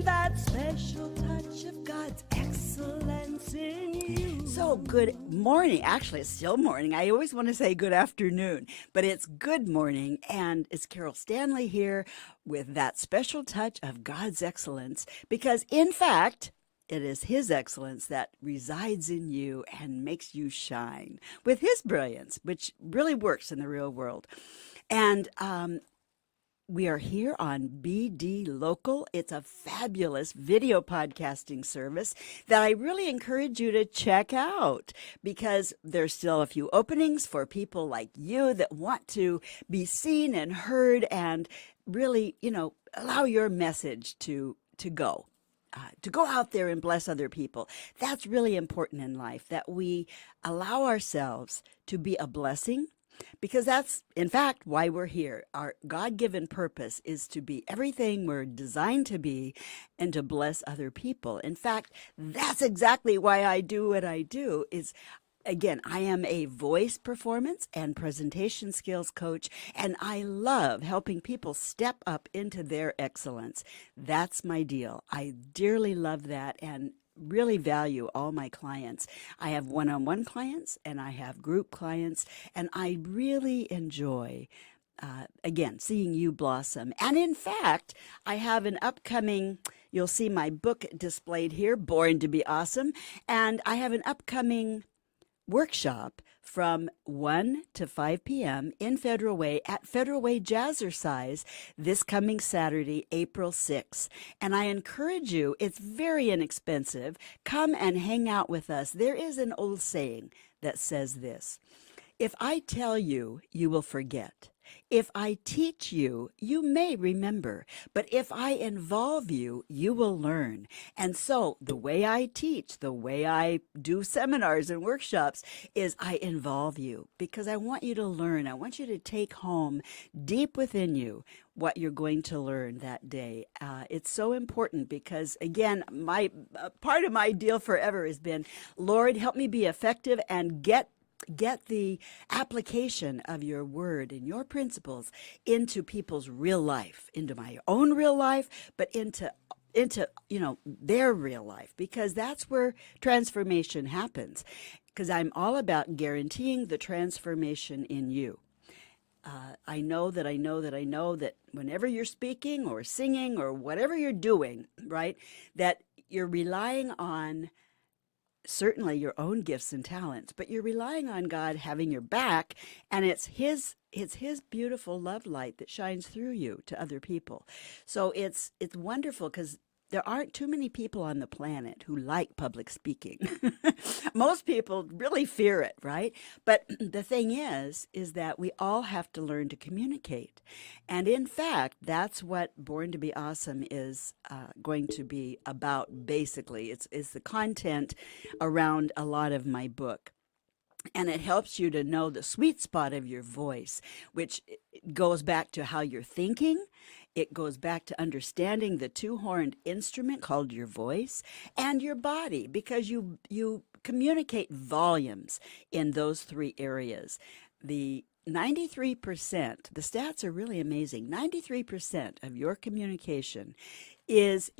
That special touch of God's excellence in you. So, good morning. Actually, it's still morning. I always want to say good afternoon, but it's good morning. And it's Carol Stanley here with that special touch of God's excellence, because in fact, it is His excellence that resides in you and makes you shine with His brilliance, which really works in the real world. And we are here on BD Local. It's a fabulous video podcasting service that I really encourage you to check out, because there's still a few openings for people like you that want to be seen and heard and really, allow your message to go. To go out there and bless other people. That's really important in life, that we allow ourselves to be a blessing, because that's, in fact, why we're here. Our God-given purpose is to be everything we're designed to be and to bless other people. In fact, that's exactly why I do what I do. Again, I am a voice performance and presentation skills coach, and I love helping people step up into their excellence. That's my deal. I dearly love that and really value all my clients. I have one-on-one clients and I have group clients, and I really enjoy again, seeing you blossom. And in fact, I have an upcoming, you'll see my book displayed here, Born to Be Awesome, and I have an upcoming workshop from 1 to 5 p.m. in Federal Way at Federal Way Jazzercise this coming Saturday, April 6th. And I encourage you, it's very inexpensive. Come and hang out with us. There is an old saying that says this: if I tell you, you will forget. If I teach you, you may remember, but if I involve you, you will learn. And so the way I teach, the way I do seminars and workshops is I involve you, because I want you to learn. I want you to take home deep within you what you're going to learn that day. It's so important because, again, my part of my deal forever has been, Lord, help me be effective and get the application of your word and your principles into people's real life, into my own real life, but into their real life, because that's where transformation happens, because I'm all about guaranteeing the transformation in you. I know that whenever you're speaking or singing or whatever you're doing, right, that you're relying on certainly your own gifts and talents, but you're relying on God having your back, and it's his beautiful love light that shines through you to other people. So it's wonderful, because there aren't too many people on the planet who like public speaking. Most people really fear it, right? But the thing is that we all have to learn to communicate. And in fact, that's what Born to Be Awesome is going to be about, basically. It's the content around a lot of my book. And it helps you to know the sweet spot of your voice, which goes back to how you're thinking. It goes back to understanding the two-horned instrument called your voice and your body, because you communicate volumes in those three areas. The 93%, the stats are really amazing. 93% of your communication is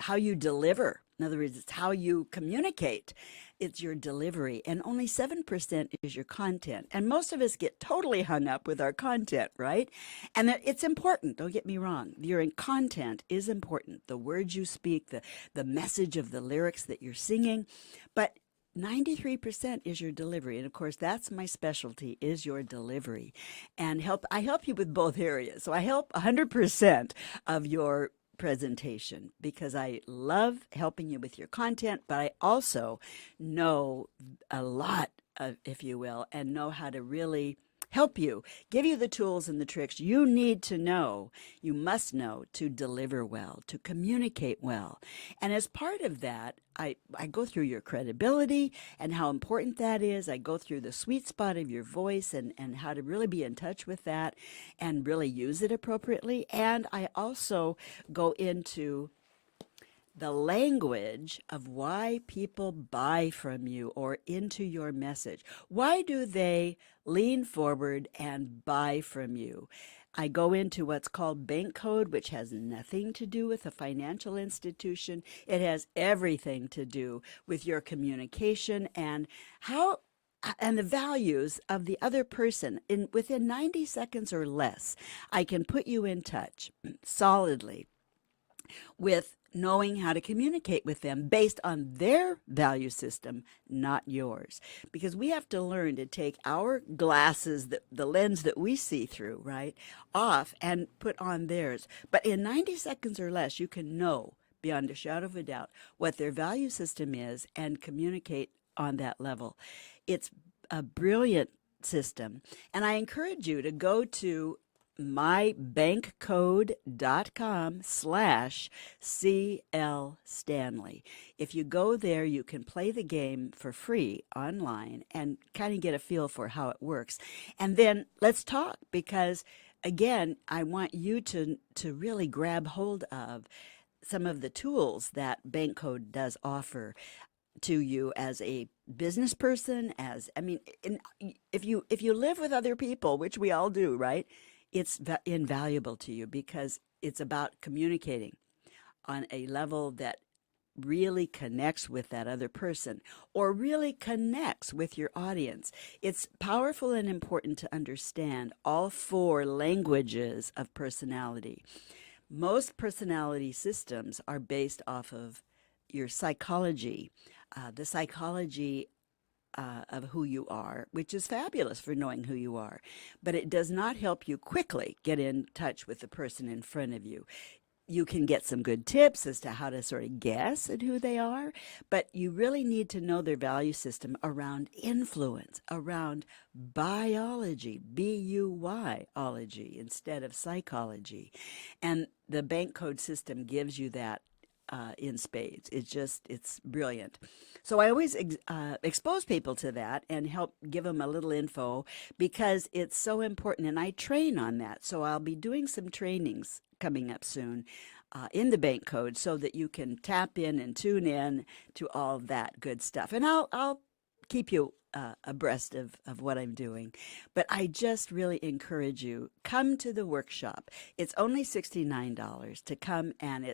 how you deliver. In other words, it's how you communicate. It's your delivery, and only 7% is your content. And most of us get totally hung up with our content, right? And it's important, don't get me wrong. Your content is important. The words you speak, the message of the lyrics that you're singing, but 93% is your delivery. And of course, that's my specialty, is your delivery. And I help you with both areas. So I help 100% of your presentation, because I love helping you with your content, but I also know a lot, if you will, and know how to really help you, give you the tools and the tricks you need to know, you must know, to deliver well, to communicate well. And as part of that, I go through your credibility and how important that is. I go through the sweet spot of your voice and how to really be in touch with that and really use it appropriately. And I also go into the language of why people buy from you or into your message. Why do they lean forward and buy from you? I go into what's called bank code, which has nothing to do with a financial institution. It has everything to do with your communication and how and the values of the other person in within 90 seconds or less. I can put you in touch solidly with knowing how to communicate with them based on their value system, not yours. Because we have to learn to take our glasses, the lens that we see through, right, off and put on theirs. But in 90 seconds or less, you can know beyond a shadow of a doubt what their value system is and communicate on that level. It's a brilliant system. And I encourage you to go to mybankcode.com/CL Stanley. If you go there, you can play the game for free online and kind of get a feel for how it works. And then let's talk because, again, I want you to really grab hold of some of the tools that BankCode does offer to you as a business person, as I mean, if you live with other people, which we all do, right? It's invaluable to you because it's about communicating on a level that really connects with that other person or really connects with your audience. It's powerful and important to understand all four languages of personality. Most personality systems are based off of your psychology, the psychology of who you are, which is fabulous for knowing who you are, but it does not help you quickly get in touch with the person in front of you. You can get some good tips as to how to sort of guess at who they are, but you really need to know their value system around influence, around biology, B-U-Y-ology instead of psychology. And the bank code system gives you that in spades. It's brilliant. So I always expose people to that and help give them a little info because it's so important. And I train on that. So I'll be doing some trainings coming up soon in the bank code so that you can tap in and tune in to all that good stuff. And I'll keep you abreast of what I'm doing. But I just really encourage you, come to the workshop. It's only $69 to come, and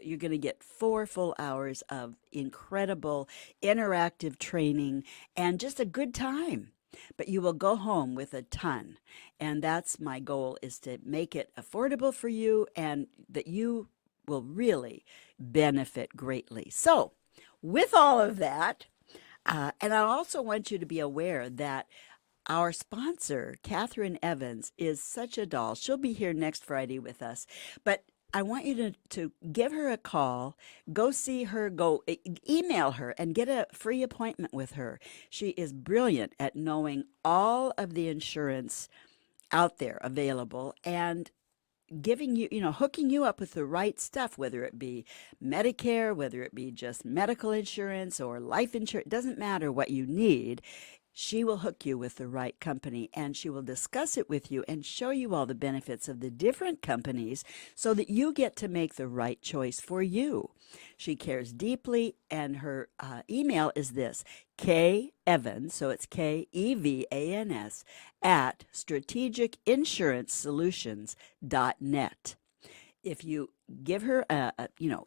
you're going to get 4 full hours of incredible interactive training and just a good time. But you will go home with a ton. And that's my goal, is to make it affordable for you and that you will really benefit greatly. So with all of that, and I also want you to be aware that our sponsor, Catherine Evans, is such a doll. She'll be here next Friday with us. But I want you to give her a call, go see her, go email her, and get a free appointment with her. She is brilliant at knowing all of the insurance out there available and giving you, hooking you up with the right stuff, whether it be Medicare, whether it be just medical insurance or life insurance, it doesn't matter what you need. She will hook you with the right company and she will discuss it with you and show you all the benefits of the different companies so that you get to make the right choice for you. She cares deeply, and her email is this, Evans, so it's Kevans, at strategicinsurancesolutions.net. If you give her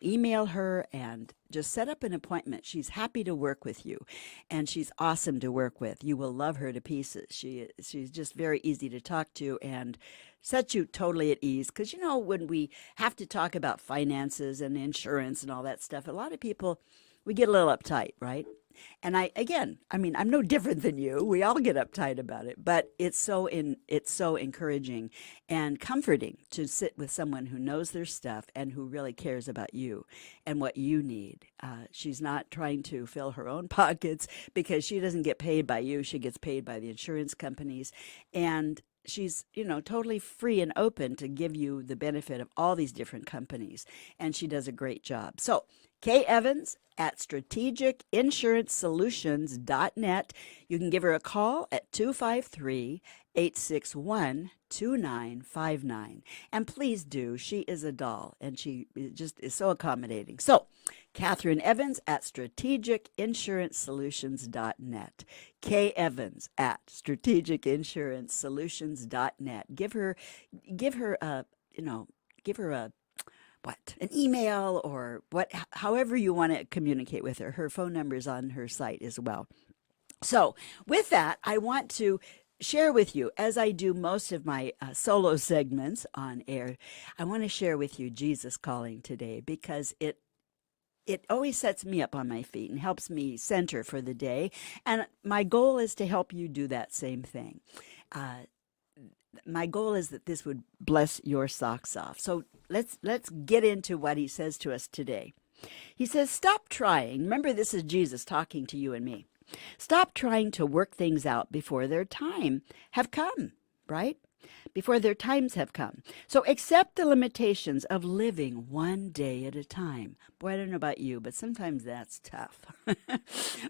email her and just set up an appointment, she's happy to work with you, and she's awesome to work with. You will love her to pieces. She's just very easy to talk to and sets you totally at ease, because when we have to talk about finances and insurance and all that stuff, a lot of people, we get a little uptight, right? And I'm no different than you. We all get uptight about it, but it's so encouraging and comforting to sit with someone who knows their stuff and who really cares about you and what you need. She's not trying to fill her own pockets because she doesn't get paid by you. She gets paid by the insurance companies, and she's, totally free and open to give you the benefit of all these different companies, and she does a great job. So Evans at strategicinsurancesolutions.net. You can give her a call at 253-861-2959. And please do. She is a doll, and she just is so accommodating. So Catherine Evans at strategicinsurancesolutions.net. Kay Evans at strategicinsurancesolutions.net. Give her a, give her a an email or however you want to communicate with her. Her phone number is on her site as well. So with that, I want to share with you, as I do most of my solo segments on air, I want to share with you Jesus Calling today, because it always sets me up on my feet and helps me center for the day. And my goal is to help you do that same thing. My goal is that this would bless your socks off. So let's get into what he says to us today. He says, stop trying. Remember, this is Jesus talking to you and me. Stop trying to work things out before their time have come, right? Before their times have come. So accept the limitations of living one day at a time. Boy, I don't know about you, but sometimes that's tough.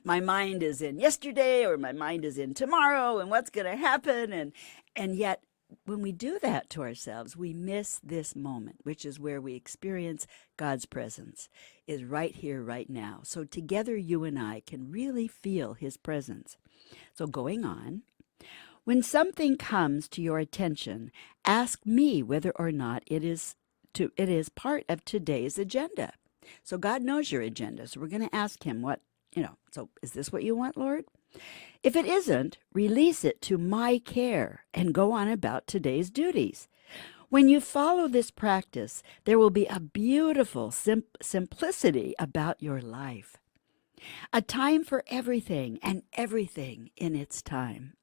My mind is in yesterday, or my mind is in tomorrow and what's going to happen. And yet, when we do that to ourselves, we miss this moment, which is where we experience God's presence, is right here, right now. So together, you and I can really feel his presence. So going on, when something comes to your attention, ask me whether or not it is part of today's agenda. So God knows your agenda. So we're going to ask him so is this what you want, Lord? If it isn't, release it to my care and go on about today's duties. When you follow this practice, there will be a beautiful simplicity about your life. A time for everything and everything in its time.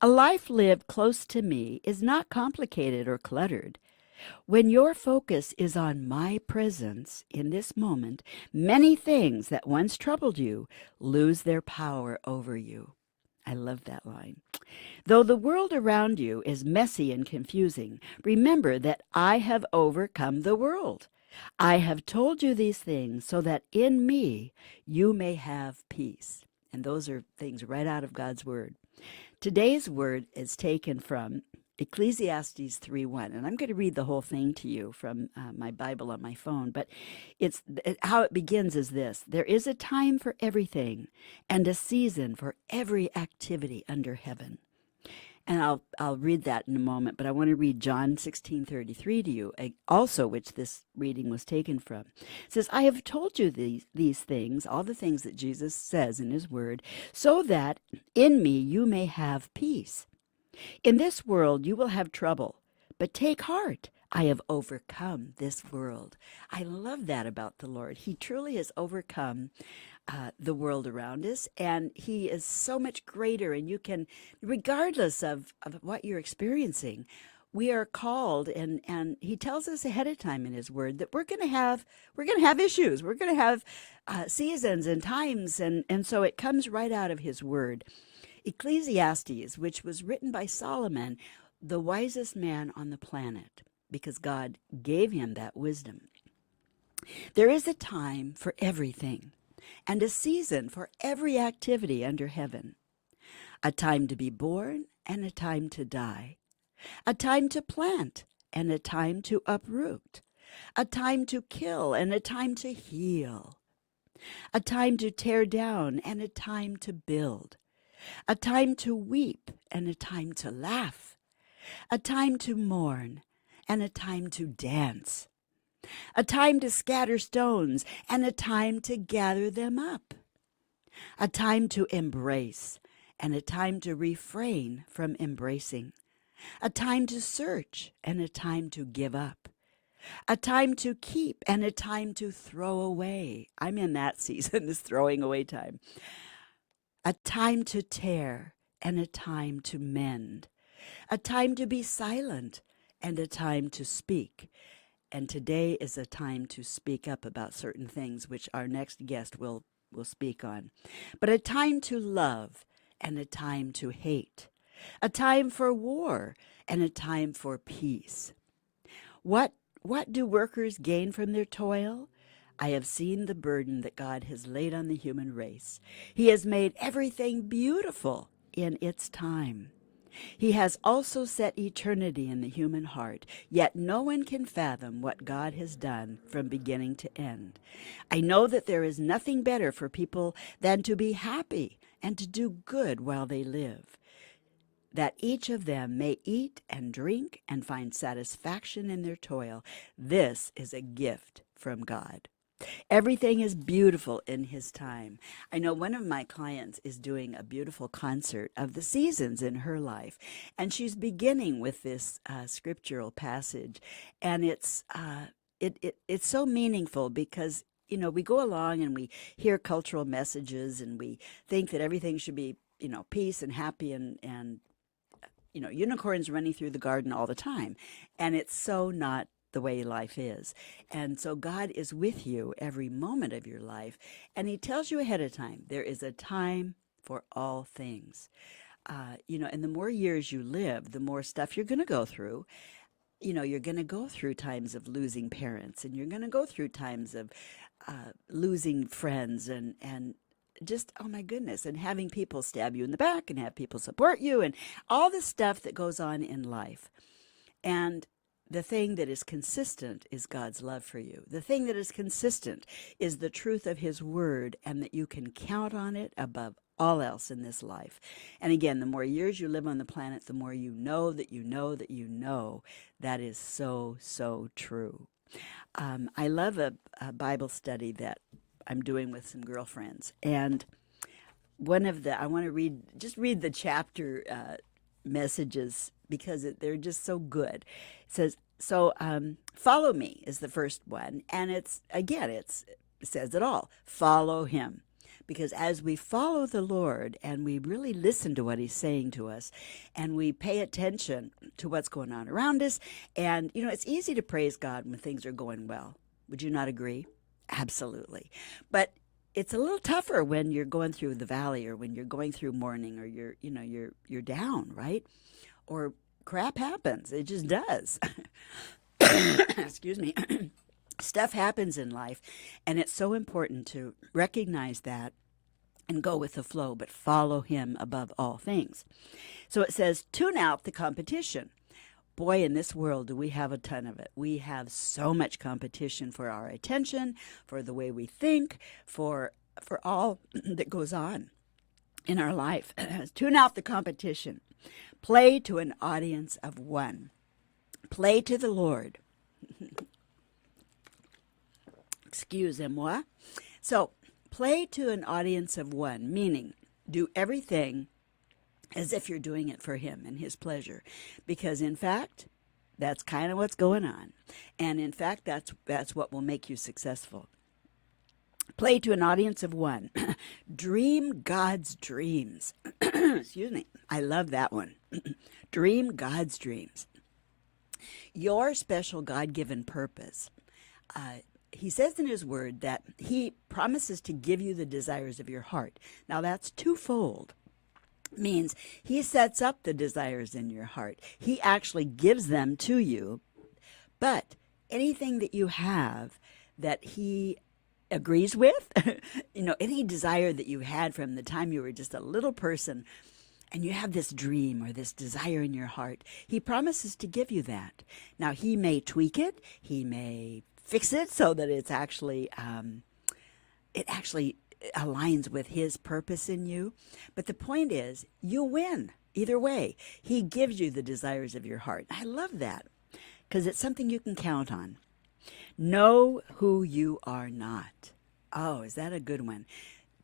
A life lived close to me is not complicated or cluttered. When your focus is on my presence in this moment, many things that once troubled you lose their power over you. I love that line. Though the world around you is messy and confusing, remember that I have overcome the world. I have told you these things so that in me you may have peace. And those are things right out of God's word. Today's word is taken from Ecclesiastes 3:1, and I'm going to read the whole thing to you from my Bible on my phone, but how it begins is this: there is a time for everything and a season for every activity under heaven. And I'll read that in a moment, but I want to read John 16:33 to you, also which this reading was taken from. It says, I have told you these things, all the things that Jesus says in his word, so that in me you may have peace. In this world you will have trouble, but take heart. I have overcome this world. I love that about the Lord. He truly has overcome the world around us, and he is so much greater. And you can, regardless of what you're experiencing, we are called, and he tells us ahead of time in his word that we're going to have issues. We're going to have seasons and times, and so it comes right out of his word. Ecclesiastes, which was written by Solomon, the wisest man on the planet, because God gave him that wisdom. There is a time for everything and a season for every activity under heaven. A time to be born and a time to die. A time to plant and a time to uproot. A time to kill and a time to heal. A time to tear down and a time to build. A time to weep and a time to laugh. A time to mourn and a time to dance. A time to scatter stones and a time to gather them up. A time to embrace and a time to refrain from embracing. A time to search and a time to give up. A time to keep and a time to throw away. I'm in that season, this throwing away time. A time to tear and a time to mend. A time to be silent and a time to speak. And today is a time to speak up about certain things, which our next guest will speak on. But a time to love and a time to hate. A time for war and a time for peace. What do workers gain from their toil? I have seen the burden that God has laid on the human race. He has made everything beautiful in its time. He has also set eternity in the human heart, yet no one can fathom what God has done from beginning to end. I know that there is nothing better for people than to be happy and to do good while they live, that each of them may eat and drink and find satisfaction in their toil. This is a gift from God. Everything is beautiful in His time. I know one of my clients is doing a beautiful concert of the seasons in her life, and she's beginning with this scriptural passage, and it's so meaningful because we go along and we hear cultural messages, and we think that everything should be peace and happy and unicorns running through the garden all the time, and it's so not the way life is. And so God is with you every moment of your life, and He tells you ahead of time, there is a time for all things. And the more years you live, the more stuff you're going to go through. You're going to go through times of losing parents, and you're going to go through times of losing friends, and just, oh my goodness, and having people stab you in the back and have people support you and all the stuff that goes on in life. And the thing that is consistent is God's love for you. The thing that is consistent is the truth of His word, and that you can count on it above all else in this life. And again, the more years you live on the planet, the more you know that you know that you know. That is so, so true. I love a Bible study that I'm doing with some girlfriends, and I want to read the chapter messages because they're just so good. It says, follow me is the first one, and it says it all. Follow Him. Because as we follow the Lord and we really listen to what He's saying to us, and we pay attention to what's going on around us, and it's easy to praise God when things are going well. Would you not agree? Absolutely. But it's a little tougher when you're going through the valley, or when you're going through mourning, or you're down, right? Or crap happens. It just does. Excuse me. Stuff happens in life, and it's so important to recognize that and go with the flow, but follow Him above all things. So it says, tune out the competition. Boy, in this world, do we have a ton of it. We have so much competition for our attention, for the way we think, for all that goes on in our life. Tune out the competition. Play to an audience of one. Play to the Lord. Excusez-moi. So, play to an audience of one, meaning do everything as if you're doing it for Him and His pleasure. Because, in fact, that's kind of what's going on. And, in fact, that's what will make you successful. Play to an audience of one. Dream God's dreams. Excuse me. I love that one. Dream God's dreams. Your special God-given purpose. He says in His word that He promises to give you the desires of your heart. Now that's twofold. Means He sets up the desires in your heart. He actually gives them to you. But anything that you have that He agrees with, any desire that you had from the time you were just a little person, and you have this dream or this desire in your heart, He promises to give you that. Now, He may tweak it. He may fix it so that it actually aligns with His purpose in you. But the point is, you win either way. He gives you the desires of your heart. I love that because it's something you can count on. Know who you are not. Oh, is that a good one?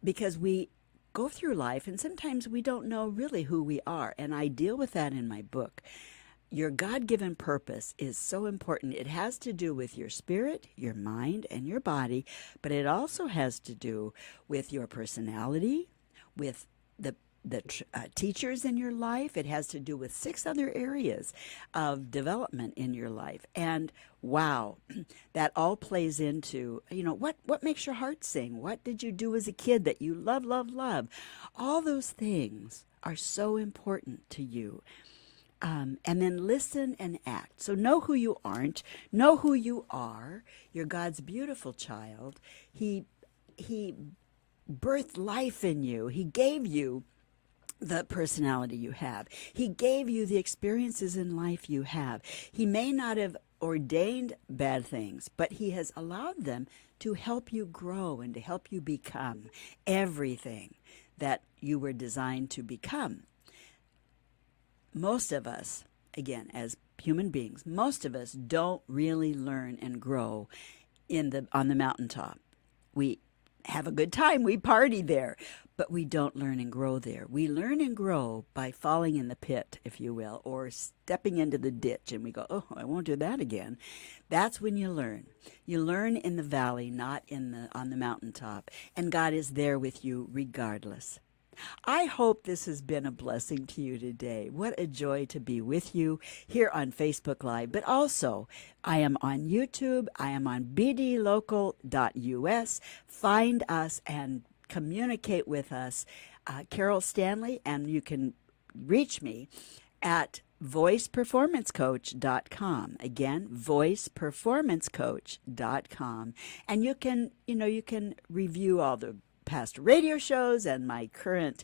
Because we go through life and sometimes we don't know really who we are. And I deal with that in my book. Your God-given purpose is so important. It has to do with your spirit, your mind, and your body, but it also has to do with your personality, with the teachers in your life. It has to do with 6 other areas of development in your life. And wow, that all plays into, what makes your heart sing? What did you do as a kid that you love, love, love? All those things are so important to you. And then listen and act. So know who you aren't. Know who you are. You're God's beautiful child. He birthed life in you. He gave you the personality you have. He gave you the experiences in life you have. He may not have ordained bad things, but he has allowed them to help you grow and to help you become everything that you were designed to become. Most of us, again, as human beings, most of us don't really learn and grow on the mountaintop. We have a good time, we party there, but we don't learn and grow there. We learn and grow by falling in the pit, if you will, or stepping into the ditch, and we go, oh, I won't do that again. That's when you learn. You learn in the valley, not on the mountaintop, and God is there with you regardless. I hope this has been a blessing to you today. What a joy to be with you here on Facebook Live. But also, I am on YouTube. I am on bdlocal.us. Find us and communicate with us, Carol Stanley, and you can reach me at voiceperformancecoach.com. Again, voiceperformancecoach.com. And you can review all the past radio shows and my current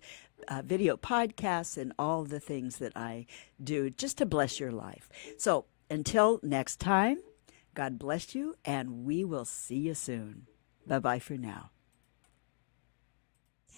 video podcasts and all the things that I do just to bless your life. So until next time, God bless you, and we will see you soon. Bye-bye for now.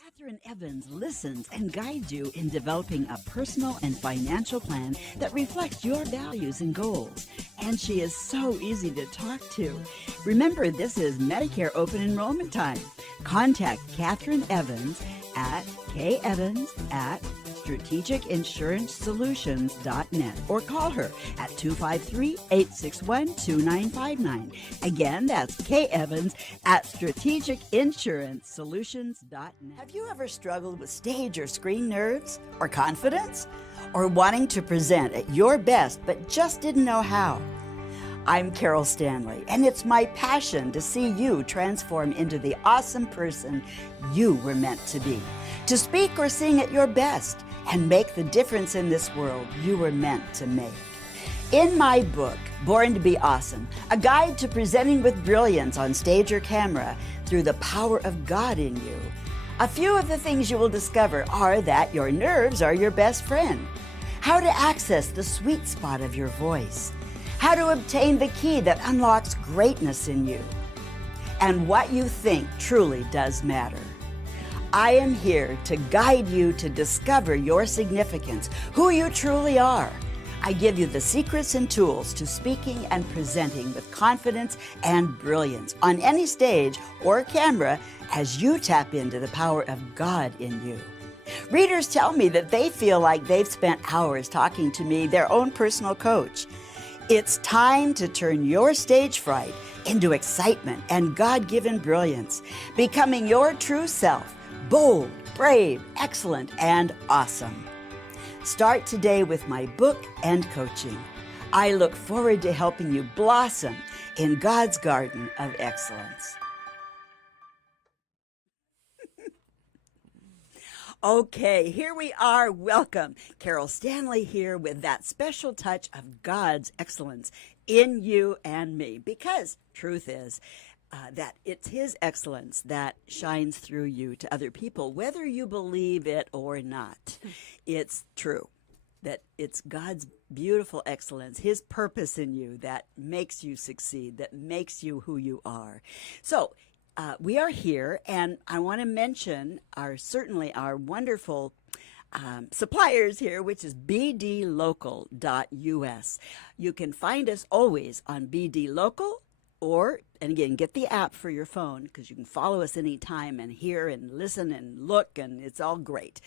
Catherine Evans listens and guides you in developing a personal and financial plan that reflects your values and goals. And she is so easy to talk to. Remember, this is Medicare open enrollment time. Contact Catherine Evans at kevans@strategicinsuranceSolutions.net or call her at 253-861-2959. Again, that's kevans@strategicinsuranceSolutions.net. Have you ever struggled with stage or screen nerves or confidence or wanting to present at your best but just didn't know how? I'm Carol Stanley, and it's my passion to see you transform into the awesome person you were meant to be, to speak or sing at your best, and make the difference in this world you were meant to make. In my book, Born to Be Awesome, a guide to presenting with brilliance on stage or camera through the power of God in you, a few of the things you will discover are that your nerves are your best friend, how to access the sweet spot of your voice, how to obtain the key that unlocks greatness in you, and what you think truly does matter. I am here to guide you to discover your significance, who you truly are. I give you the secrets and tools to speaking and presenting with confidence and brilliance on any stage or camera as you tap into the power of God in you. Readers tell me that they feel like they've spent hours talking to me, their own personal coach. It's time to turn your stage fright into excitement and God-given brilliance, becoming your true self, bold, brave, excellent, and awesome. Start today with my book and coaching. I look forward to helping you blossom in God's garden of excellence. Okay, here we are. Welcome. Carol Stanley here with that special touch of God's excellence in you and me, because truth is that it's His excellence that shines through you to other people, whether you believe it or not. It's true that it's God's beautiful excellence, His purpose in you that makes you succeed, that makes you who you are. So we are here, and I want to mention certainly our wonderful suppliers here, which is bdlocal.us. You can find us always on BD Local, and again, get the app for your phone, because you can follow us anytime and hear and listen and look, and it's all great.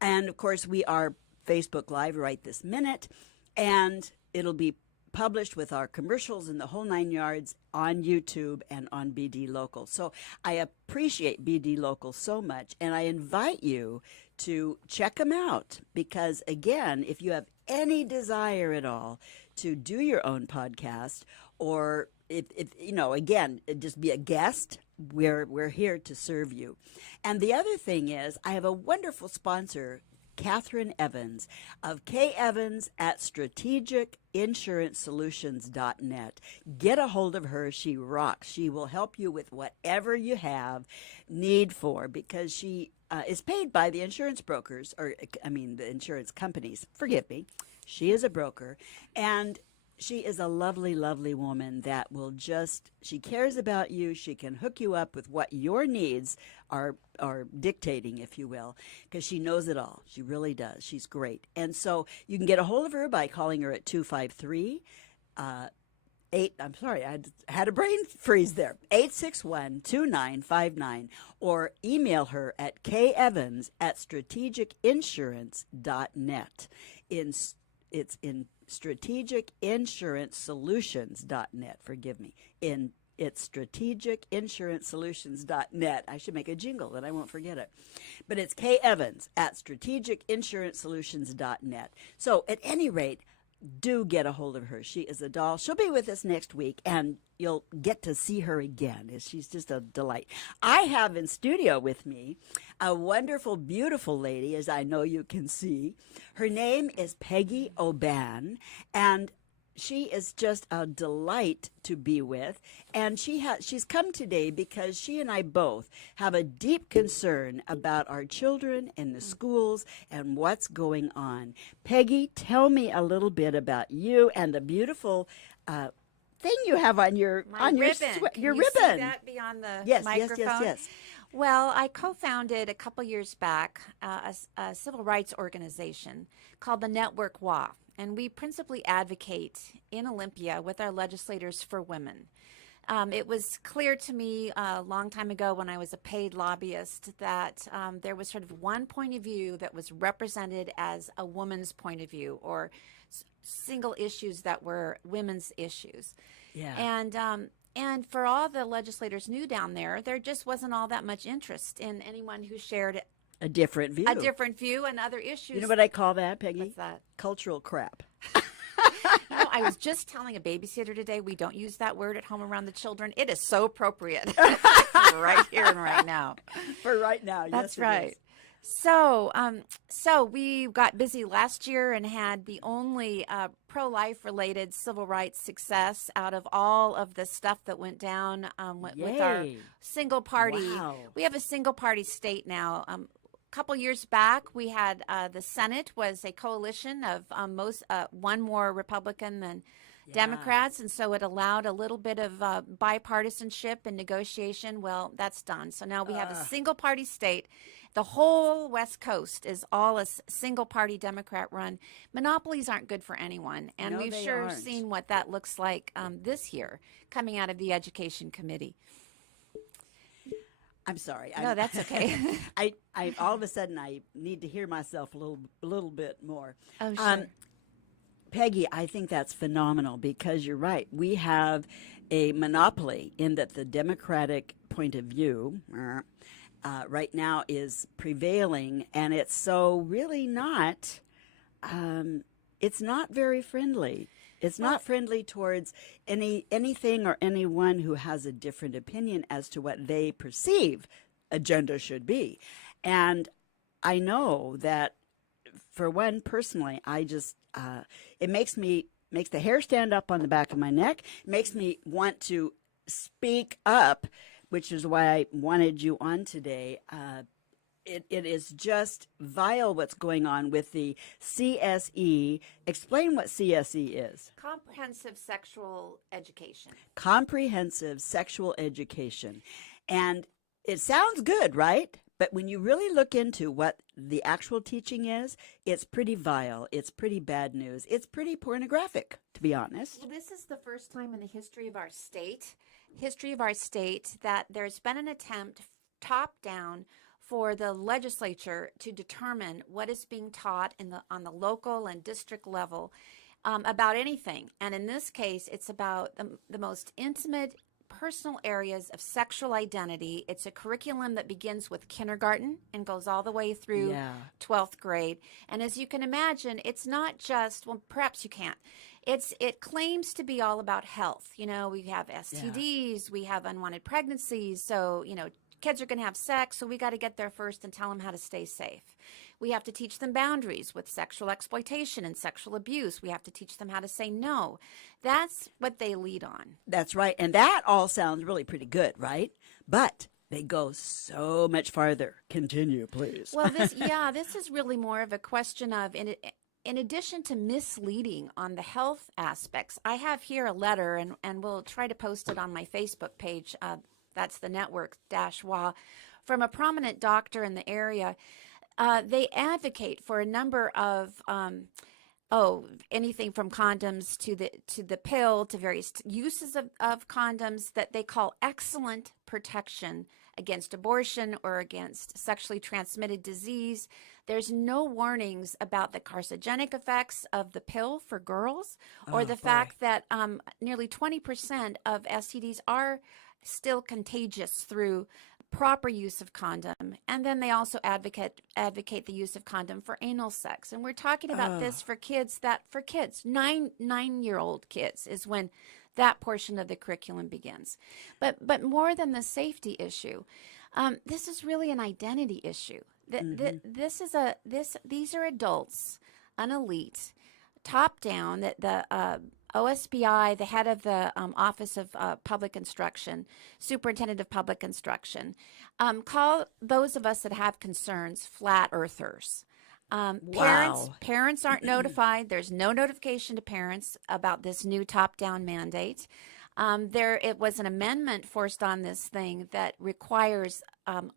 And of course, we are Facebook Live right this minute, and it'll be published with our commercials and the whole 9 yards on YouTube and on BD Local. So I appreciate BD Local so much, and I invite you to check them out, because again, if you have any desire at all to do your own podcast, or if again, just be a guest, we're here to serve you. And the other thing is, I have a wonderful sponsor Catherine Evans of K. Evans at strategicinsurancesolutions.net. Get a hold of her. She rocks. She will help you with whatever you have need for, because she is paid by the insurance brokers, or I mean the insurance companies. Forgive me. She is a broker, and she is a lovely, lovely woman that will she cares about you. She can hook you up with what your needs are dictating, if you will, because she knows it all. She really does. She's great. And so you can get a hold of her by calling her at 253 I'm sorry, I had a brain freeze there. 861-2959, or email her at kevans at strategicinsurancesolutions.net. It's in strategicinsurancesolutions.net. Forgive me. It's strategicinsurancesolutions.net. I should make a jingle, then I won't forget it. But it's K. Evans at strategicinsurancesolutions.net. So at any rate, do get a hold of her. She is a doll. She'll be with us next week, and you'll get to see her again. She's just a delight. I have in studio with me a wonderful, beautiful lady, as I know you can see. Her name is Peggy Oban, and she is just a delight to be with, and she's come today because she and I both have a deep concern about our children in the schools and what's going on. Peggy, tell me a little bit about you and the beautiful thing you have on your ribbon. Your Can you ribbon. see that beyond the Yes, microphone? yes. Well, I co-founded a couple years back a civil rights organization called the Network WA, and we principally advocate in Olympia with our legislators for women. It was clear to me a long time ago when I was a paid lobbyist that there was sort of one point of view that was represented as a woman's point of view, or single issues that were women's issues. Yeah. And for all the legislators new down there just wasn't all that much interest in anyone who shared a different view. A different view and other issues. You know what I call that, Peggy? What's that? Cultural crap. I was just telling a babysitter today, we don't use that word at home around the children. It is so appropriate right here and right now. For right now, That's yes, right. It is. So we got busy last year and had the only pro-life related civil rights success out of all of the stuff that went down with our single party. Wow. We have a single party state now. A couple years back, we had the Senate was a coalition of one more Republican than Democrats, and so it allowed a little bit of bipartisanship and negotiation. Well, that's done. So now we have a single party state. The whole West Coast is all a single party Democrat run. Monopolies aren't good for anyone, and No, we've they sure aren't. seen what that looks like this year coming out of the Education Committee. I'm sorry. No, that's okay. I all of a sudden I need to hear myself a little bit more. Oh, sure. Peggy, I think that's phenomenal, because you're right. We have a monopoly in that the Democratic point of view right now is prevailing, and it's so really not. It's not very friendly. It's not friendly towards anything or anyone who has a different opinion as to what they perceive agenda should be. And I know that, for one, personally, I just it makes the hair stand up on the back of my neck. It makes me want to speak up, which is why I wanted you on today. It is just vile what's going on with the CSE. Explain what CSE is. Comprehensive Sexual Education. Comprehensive Sexual Education. And it sounds good, right? But when you really look into what the actual teaching is, it's pretty vile. It's pretty bad news. It's pretty pornographic, to be honest. Well, this is the first time in the history of our state that there's been an attempt top down for the legislature to determine what is being taught on the local and district level about anything. And in this case, it's about the most intimate personal areas of sexual identity. It's a curriculum that begins with kindergarten and goes all the way through 12th grade. And as you can imagine, it's not just, well, perhaps you can't. It claims to be all about health. You know, we have STDs, we have unwanted pregnancies. So, kids are going to have sex, so we got to get there first and tell them how to stay safe. We have to teach them boundaries with sexual exploitation and sexual abuse. We have to teach them how to say no. That's what they lead on. That's right. And that all sounds really pretty good, right? But they go so much farther. Continue, please. Well, this is really more of a question of, in addition to misleading on the health aspects, I have here a letter, and we'll try to post it on my Facebook page. That's the network -WA, from a prominent doctor in the area. They advocate for a number of anything from condoms to the pill to various uses of condoms that they call excellent protection against abortion or against sexually transmitted disease. There's no warnings about the carcinogenic effects of the pill for girls, or the fact that nearly 20% of STDs are still contagious through proper use of condom. And then they also advocate the use of condom for anal sex. And we're talking about this for kids, 9-year-old kids is when that portion of the curriculum begins. But more than the safety issue, this is really an identity issue. These are adults, an elite, top down, that the OSBI, the head of the Office of Public Instruction, Superintendent of Public Instruction, call those of us that have concerns flat earthers. Parents aren't notified. There's no notification to parents about this new top-down mandate. It was an amendment forced on this thing that requires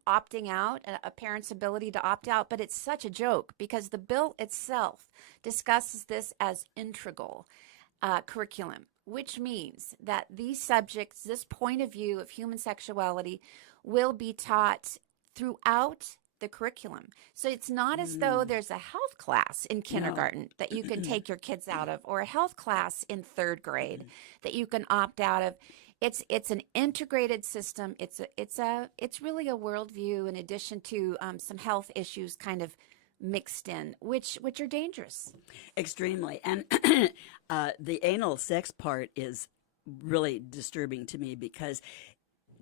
opting out, a parent's ability to opt out, but it's such a joke because the bill itself discusses this as integral curriculum, which means that these subjects, this point of view of human sexuality, will be taught throughout the curriculum. So it's not as though there's a health class in kindergarten that you can take your kids out of, or a health class in third grade that you can opt out of. It's an integrated system. It's really a worldview in addition to some health issues kind of mixed in, which are dangerous. Extremely. And the anal sex part is really disturbing to me because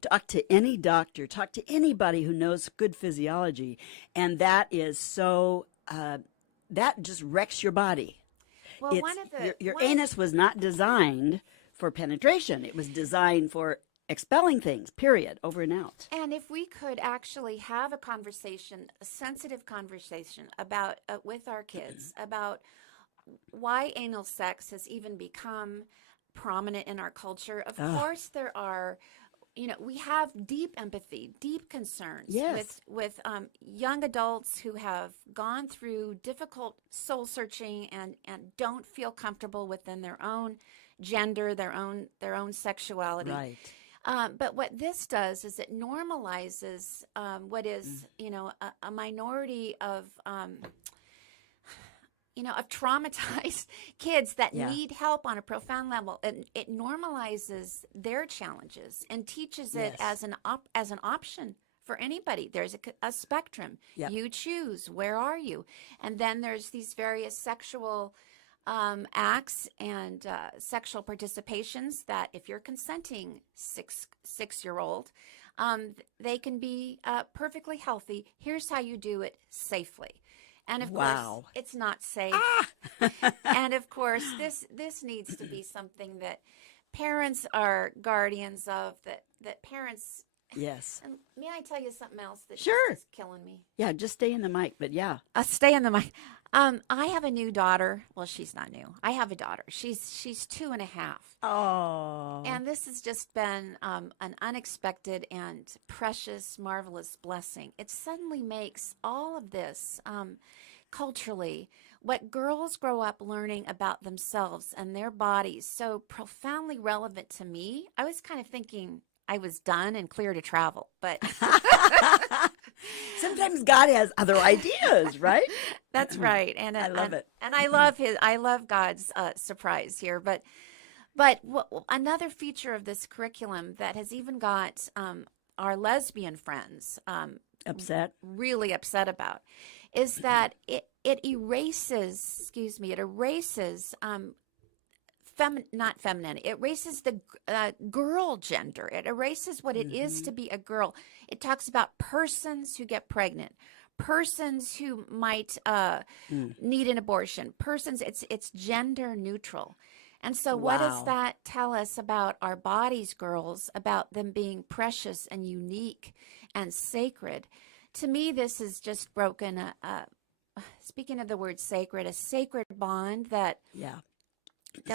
talk to any doctor, talk to anybody who knows good physiology, and that is so, that just wrecks your body. Well, your anus was not designed for penetration. It was designed for expelling things, period, over and out. And if we could actually have a conversation, a sensitive conversation about with our kids about why anal sex has even become prominent in our culture. Of course, there are, we have deep empathy, deep concerns with young adults who have gone through difficult soul searching and don't feel comfortable within their own gender, their own sexuality. Right. But what this does is it normalizes what is, a minority of traumatized kids that need help on a profound level. It normalizes their challenges and teaches it as an option for anybody. There's a spectrum. Yep. You choose. Where are you? And then there's these various sexual acts and sexual participations that, if you're consenting 6-year-old, they can be perfectly healthy. Here's how you do it safely. And of course, it's not safe. And of course, this needs to be something that parents are guardians of, that parents. Yes. And may I tell you something else that is killing me? Yeah, just stay in the mic, but yeah. Stay in the mic. I have a new daughter. Well, she's not new. I have a daughter. She's 2.5. Oh. And this has just been an unexpected and precious, marvelous blessing. It suddenly makes all of this culturally, what girls grow up learning about themselves and their bodies, so profoundly relevant to me. I was kind of thinking I was done and clear to travel, but sometimes God has other ideas, right? That's right. And I love it. And I love God's surprise here. But another feature of this curriculum that has even got our lesbian friends really upset about is that it erases not feminine. It erases the girl gender. It erases what it is to be a girl. It talks about persons who get pregnant, persons who might need an abortion, persons. It's gender neutral. And so, what does Wow. that tell us about our bodies, girls? About them being precious and unique and sacred? To me, this has just broken speaking of the word sacred, a sacred bond that Yeah.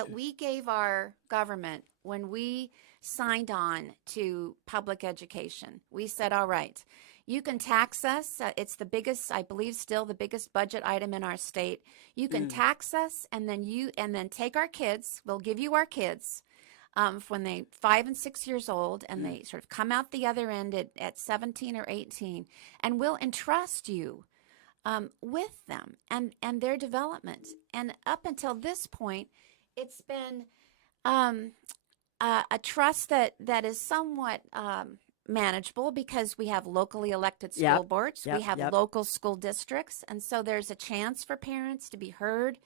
we gave our government when we signed on to public education. We said, all right, you can tax us. It's the biggest, I believe, still the biggest budget item in our state. You can tax us, and then take our kids. We'll give you our kids when they 5 and 6 years old, and they sort of come out the other end at 17 or 18, and we'll entrust you with them and their development. And up until this point, it's been a trust that is somewhat manageable because we have locally elected school Yep. boards, we Yep. have Yep. local school districts, and so there's a chance for parents to be heard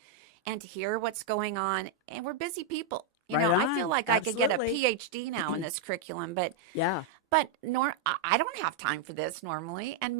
and to hear what's going on. And we're busy people. You Right know, I feel on. like I could get a Absolutely. PhD now in this curriculum, but Yeah. I don't have time for this normally, and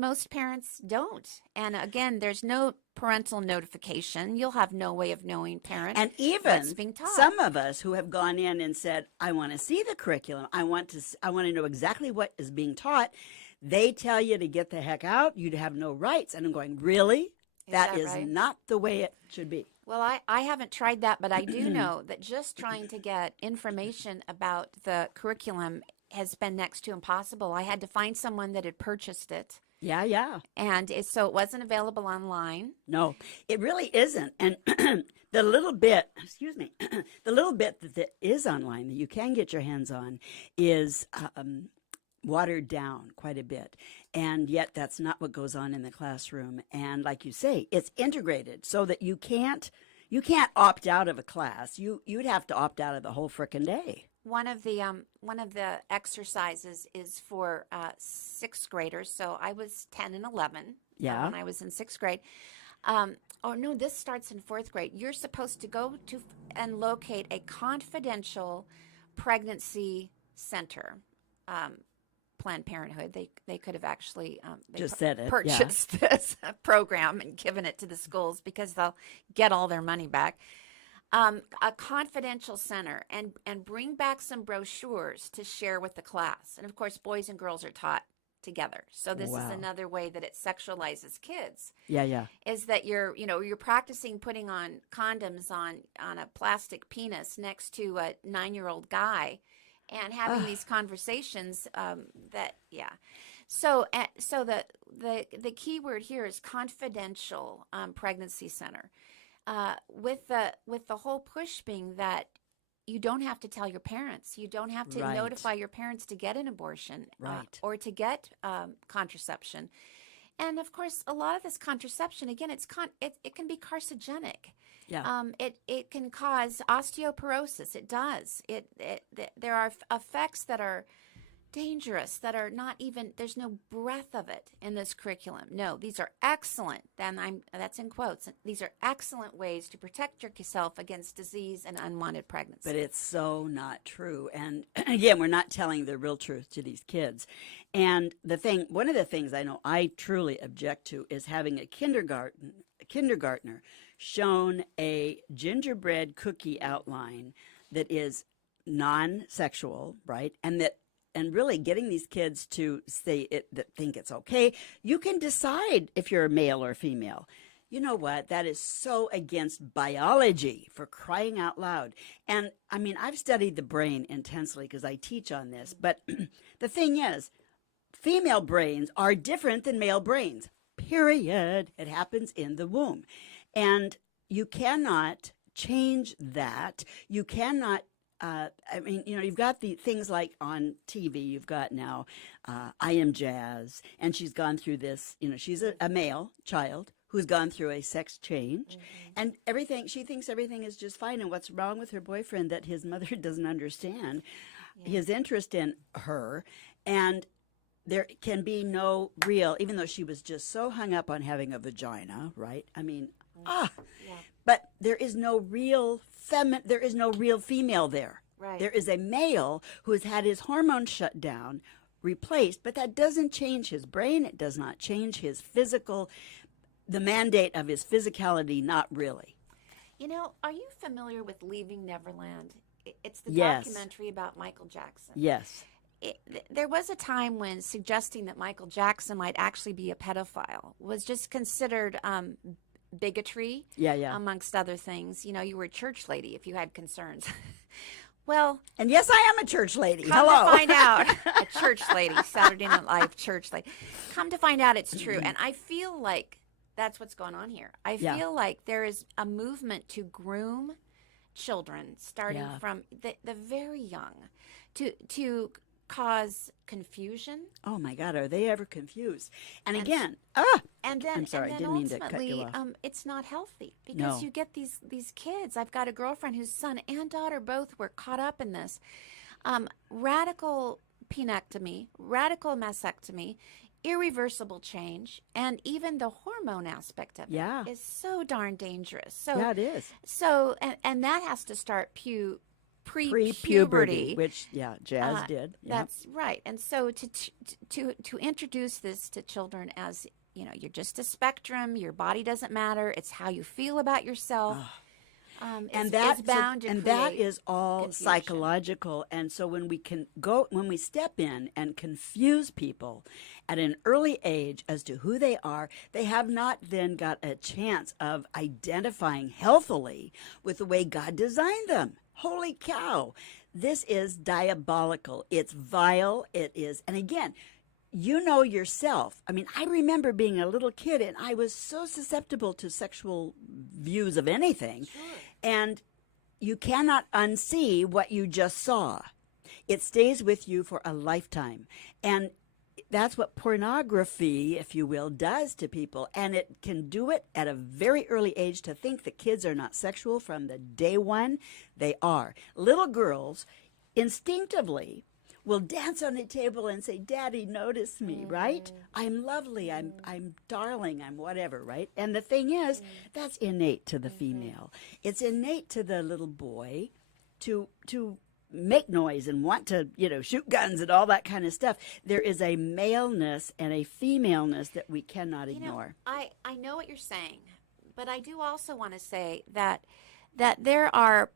most parents don't. And again, there's no parental notification. You'll have no way of knowing, parent, And what's even being taught. some of us who have gone in and said, I want to see the curriculum. I want to know exactly what is being taught. They tell you to get the heck out. You'd have no rights. And I'm going, really? That that is right? not the way it should be. Well, I haven't tried that, but I do know that just trying to get information about the curriculum has been next to impossible. I had to find someone that had purchased it, Yeah, yeah. and so it wasn't available online. No, it really isn't. And the little bit, excuse me, the little bit that is online that you can get your hands on is watered down quite a bit. And yet that's not what goes on in the classroom. And like you say, it's integrated so that you can't opt out of a class. You'd have to opt out of the whole frickin' day. One of the exercises is for sixth graders. So I was 10 and 11 Yeah. when I was in sixth grade. Oh no, this starts in fourth grade. You're supposed to go to and locate a confidential pregnancy center. Planned Parenthood. They could have actually Just said it, yeah. purchased this program and given it to the schools because they'll get all their money back. A confidential center, and bring back some brochures to share with the class. And of course, boys and girls are taught together. So this is Wow. another way that it sexualizes kids. Yeah, yeah. Is that you're practicing putting on condoms on a plastic penis next to a 9-year-old guy, and having these conversations. So the key word here is confidential pregnancy center. With the whole push being that you don't have to tell your parents, you don't have to Right. notify your parents to get an abortion, Right. or to get contraception. And of course, a lot of this contraception, again, it can be carcinogenic. Yeah. It can cause osteoporosis. It does. There are effects that are dangerous, that are not even, there's no breath of it in this curriculum. No, these are excellent, that's in quotes, these are excellent ways to protect yourself against disease and unwanted pregnancy. But it's so not true. And again, we're not telling the real truth to these kids. And one of the things I know I truly object to is having a kindergartner shown a gingerbread cookie outline that is non-sexual, right? And really getting these kids to say it, that think it's okay. You can decide if you're a male or female. You know what? That is so against biology, for crying out loud. And I mean, I've studied the brain intensely because I teach on this. But the thing is, female brains are different than male brains, period. It happens in the womb. And you cannot change that. You cannot you've got the things like on TV, you've got now I Am Jazz, and she's gone through this, she's a male child who's gone through a sex change, and she thinks everything is just fine. And what's wrong with her boyfriend that his mother doesn't understand his interest in her, and there can be no real, even though she was just so hung up on having a vagina, right? I mean, Ah, Yeah. but there is no real there is no real female there. Right. There is a male who has had his hormones shut down, replaced, but that doesn't change his brain. It does not change his physical, the mandate of his physicality, not really. You know, are you familiar with Leaving Neverland? It's the Yes. documentary about Michael Jackson. Yes. There was a time when suggesting that Michael Jackson might actually be a pedophile was just considered bigotry, Yeah, yeah. amongst other things. You know, you were a church lady if you had concerns. Well, And yes, I am a church lady. come Hello. to find out, a church lady, Saturday Night Live church lady. Come to find out it's true. And I feel like that's what's going on here. I Yeah. feel like there is a movement to groom children starting Yeah. from the very young to cause confusion. Oh my God, are they ever confused? And And- again, And then, I'm sorry, and then didn't mean to cut you ultimately, off. it's not healthy because No. you get these kids. I've got a girlfriend whose son and daughter both were caught up in this radical penectomy, radical mastectomy, irreversible change, and even the hormone aspect of Yeah. it is so darn dangerous. So, yeah, it is. so, and that has to start Pre-puberty, pre-puberty. which, yeah, Jazz did. Yeah. That's right. And so to introduce this to children as, you know, you're just a spectrum, your body doesn't matter, it's how you feel about yourself. And It's bound to that create is all confusion. psychological. And so when we step in and confuse people at an early age as to who they are, they have not then got a chance of identifying healthily with the way God designed them. Holy cow. This is diabolical. It's vile. It is. And again, you know yourself. I mean, I remember being a little kid and I was so susceptible to sexual views of anything. And you cannot unsee what you just saw. It stays with you for a lifetime. And that's what pornography, if you will, does to people. And it can do it at a very early age. To think that kids are not sexual from the day one, they are. Little girls instinctively will dance on the table and say, "Daddy, notice me," right? "I'm lovely, I'm darling, I'm whatever," right? And the thing is, that's innate to the female. It's innate to the little boy to make noise and want to, shoot guns and all that kind of stuff. There is a maleness and a femaleness that we cannot You know, ignore. I know what you're saying, but I do also want to say that there are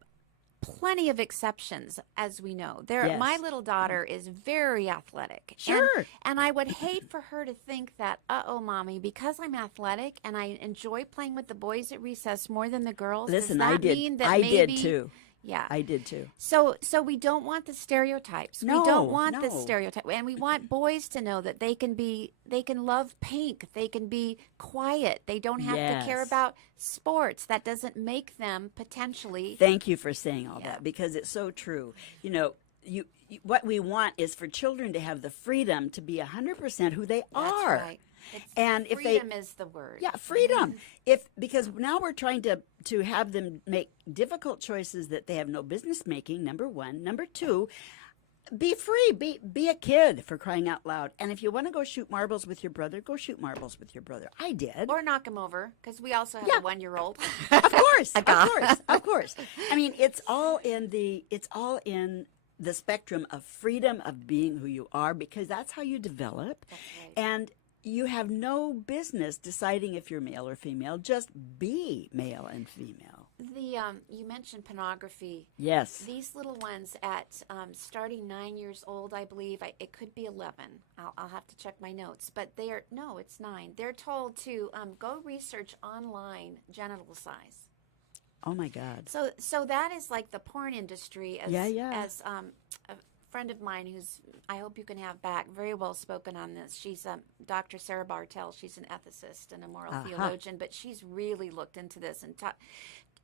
plenty of exceptions, as we know. Yes. My little daughter is very athletic. Sure. And I would hate for her to think that, uh-oh, Mommy, because I'm athletic and I enjoy playing with the boys at recess more than the girls, Listen, does that I did. mean that I maybe... did too. Yeah. I did too. So we don't want the stereotypes. No, we don't want the no. stereotype, and we want boys to know that they can love pink, they can be quiet, they don't have to care Yes. about sports. That doesn't make them potentially. Thank you for saying all Yeah. that, because it's so true. What we want is for children to have the freedom to be 100% who they That's are. right. And if they freedom is the word. Yeah, freedom. Because now we're trying to have them make difficult choices that they have no business making, number one. Number two, be free. Be a kid, for crying out loud. And if you want to go shoot marbles with your brother, go shoot marbles with your brother. I did. Or knock them over, because we also have Yeah. a 1-year-old. Of course. A Of guy. course. Of course. I mean, it's all in the spectrum of freedom of being who you are, because that's how you develop. That's right. And you have no business deciding if you're male or female. Just be male and female. You mentioned pornography. Yes. These little ones at starting 9 years old, I believe. It could be 11. I'll have to check my notes. But no, it's 9. They're told to go research online genital size. Oh my God. So that is like the porn industry. As, Yeah. As a friend of mine who's, I hope you can have back, very well spoken on this. She's Dr. Sarah Bartel. She's an ethicist and a moral theologian, but she's really looked into this and taught.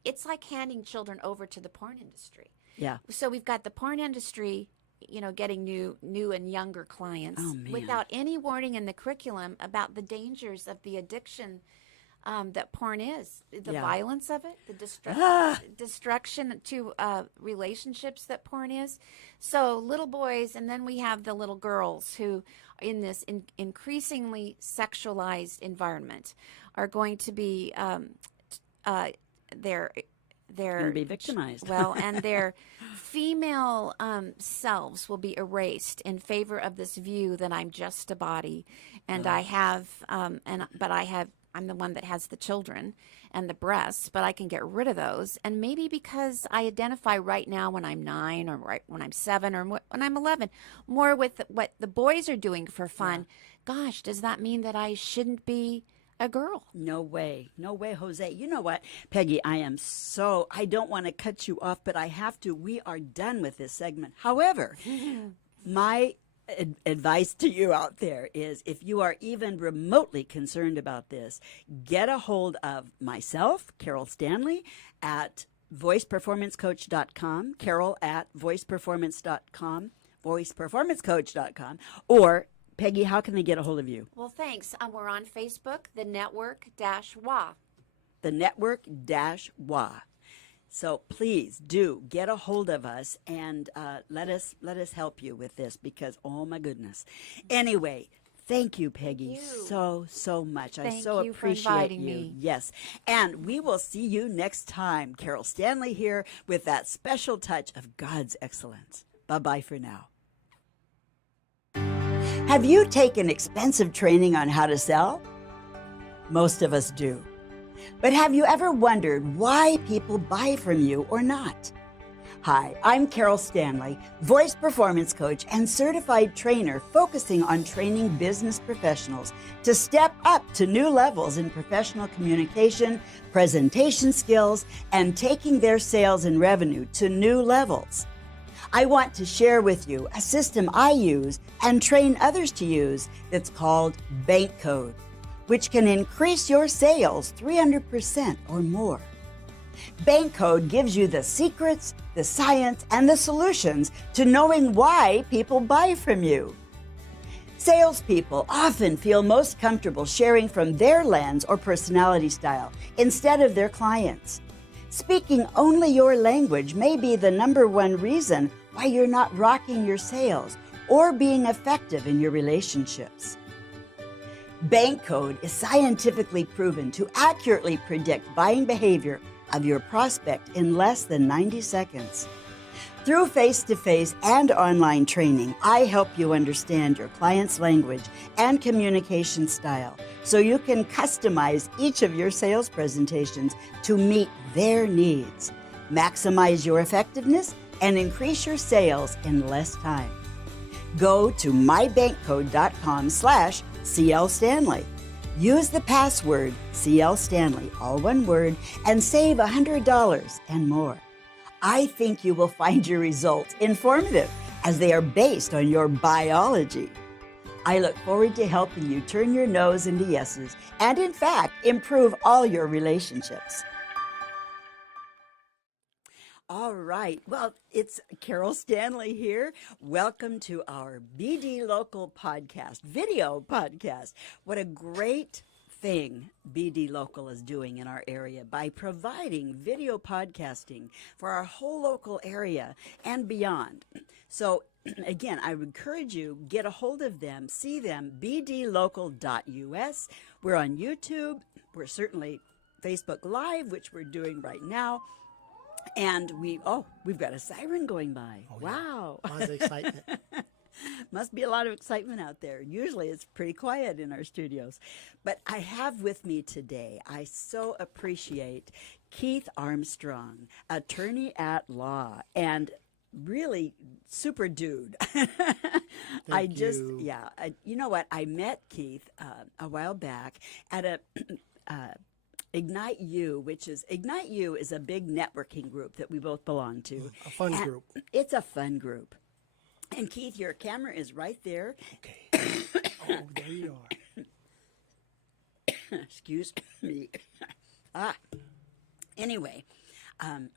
It's like handing children over to the porn industry. Yeah. So we've got the porn industry, getting new and younger clients Oh, man. without any warning in the curriculum about the dangers of the addiction that porn is, the Yeah. violence of it, the destruction to relationships that porn is. So little boys, and then we have the little girls who, in this increasingly sexualized environment, are going to be their Going to be victimized. well, and their female selves will be erased in favor of this view that I'm just a body, and I have, I'm the one that has the children and the breasts, but I can get rid of those. And maybe because I identify right now when I'm 9 or right when I'm 7 or when I'm 11, more with what the boys are doing for fun. Gosh, does that mean that I shouldn't be a girl? No way. No way, Jose. You know what, Peggy, I don't want to cut you off, but I have to. We are done with this segment. However, my advice to you out there is if you are even remotely concerned about this, get a hold of myself, Carol Stanley, at voiceperformancecoach.com, Carol at voiceperformance.com, voiceperformancecoach.com, or Peggy, how can they get a hold of you? Well, thanks. We're on Facebook, the Network-WA. The Network-WA. So please do get a hold of us and let us help you with this because, oh my goodness. Anyway, thank you, Peggy, so much. I so you for appreciate inviting you. me. Yes. And we will see you next time. Carol Stanley here with that special touch of God's excellence. Bye-bye for now. Have you taken expensive training on how to sell? Most of us do. But have you ever wondered why people buy from you or not? Hi, I'm Carol Stanley, voice performance coach and certified trainer focusing on training business professionals to step up to new levels in professional communication, presentation skills, and taking their sales and revenue to new levels. I want to share with you a system I use and train others to use that's called Bank Code, which can increase your sales 300% or more. Bank Code gives you the secrets, the science, and the solutions to knowing why people buy from you. Salespeople often feel most comfortable sharing from their lens or personality style instead of their clients'. Speaking only your language may be the #1 reason why you're not rocking your sales or being effective in your relationships. Bank Code is scientifically proven to accurately predict buying behavior of your prospect in less than 90 seconds. Through face-to-face and online training, I help you understand your client's language and communication style so you can customize each of your sales presentations to meet their needs, maximize your effectiveness, and increase your sales in less time. Go to mybankcode.com/CL Stanley. Use the password CL Stanley, all one word, and save $100 and more. I think you will find your results informative as they are based on your biology. I look forward to helping you turn your no's into yeses and, in fact, improve all your relationships. All right. Well, it's Carol Stanley here. Welcome to our BD Local podcast, video podcast. What a great thing BD Local is doing in our area by providing video podcasting for our whole local area and beyond. So again, I would encourage you, get a hold of them, see them, bdlocal.us. We're on YouTube. We're certainly Facebook Live, which we're doing right now. And we've got a siren going by. Oh, wow. Yeah. Lots of excitement. Must be a lot of excitement out there. Usually it's pretty quiet in our studios. But I have with me today, I so appreciate Keith Armstrong, attorney at law, and really super dude. You know what? I met Keith a while back at a Ignite U, Ignite U is a big networking group that we both belong to. A fun group. It's a fun group. And Keith, your camera is right there. Okay. Oh, there you are. Excuse me. Anyway, I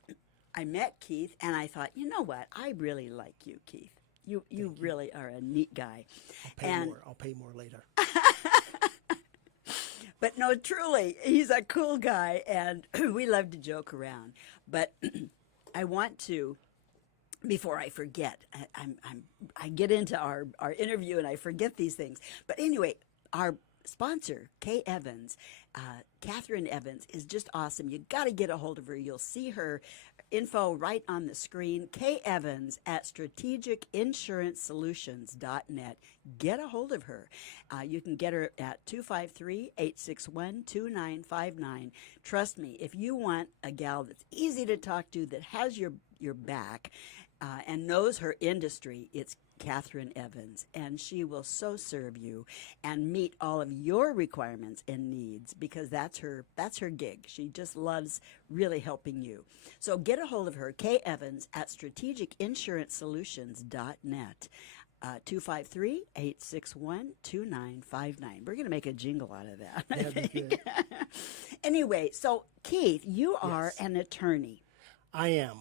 met Keith and I thought, you know what? I really like you, Keith. You really are a neat guy. I'll pay more later. But no, truly, he's a cool guy, and we love to joke around. But I want to, before I forget, I get into our interview and I forget these things. But anyway, our sponsor, Kay Evans, Catherine Evans is just awesome. You got to get a hold of her. You'll see her info right on the screen. Kay Evans at strategicinsuranceSolutions.net. Get a hold of her. You can get her at 253-861-2959. Trust me, if you want a gal that's easy to talk to, that has your back, and knows her industry, it's Catherine Evans, and she will so serve you and meet all of your requirements and needs, because that's her gig. She just loves really helping you. So get a hold of her, Kay Evans at strategicinsuranceSolutions.net. 253-861-2959. We're going to make a jingle out of that. That'd be good. Anyway, so Keith, you are an attorney. I am.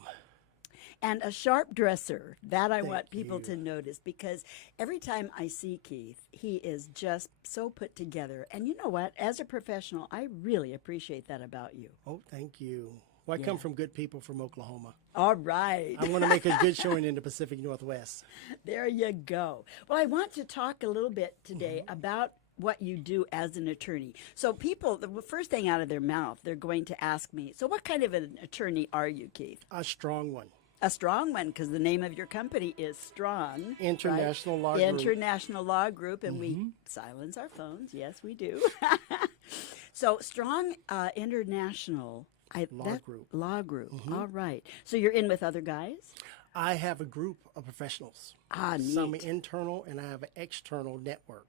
And a sharp dresser. That I Thank want people you. to notice, because every time I see Keith, he is just so put together. And you know what? As a professional, I really appreciate that about you. Oh, thank you. Well, I come from good people from Oklahoma. All right. I want to make a good showing in the Pacific Northwest. There you go. Well, I want to talk a little bit today about what you do as an attorney. So people, the first thing out of their mouth, they're going to ask me, so what kind of an attorney are you, Keith? A strong one. A strong one, because the name of your company is Strong. International right? Law Group. International Law Group, and we silence our phones. Yes, we do. So Strong International Law Group. All right. So you're in with other guys? I have a group of professionals. Neat. Some internal, and I have an external network.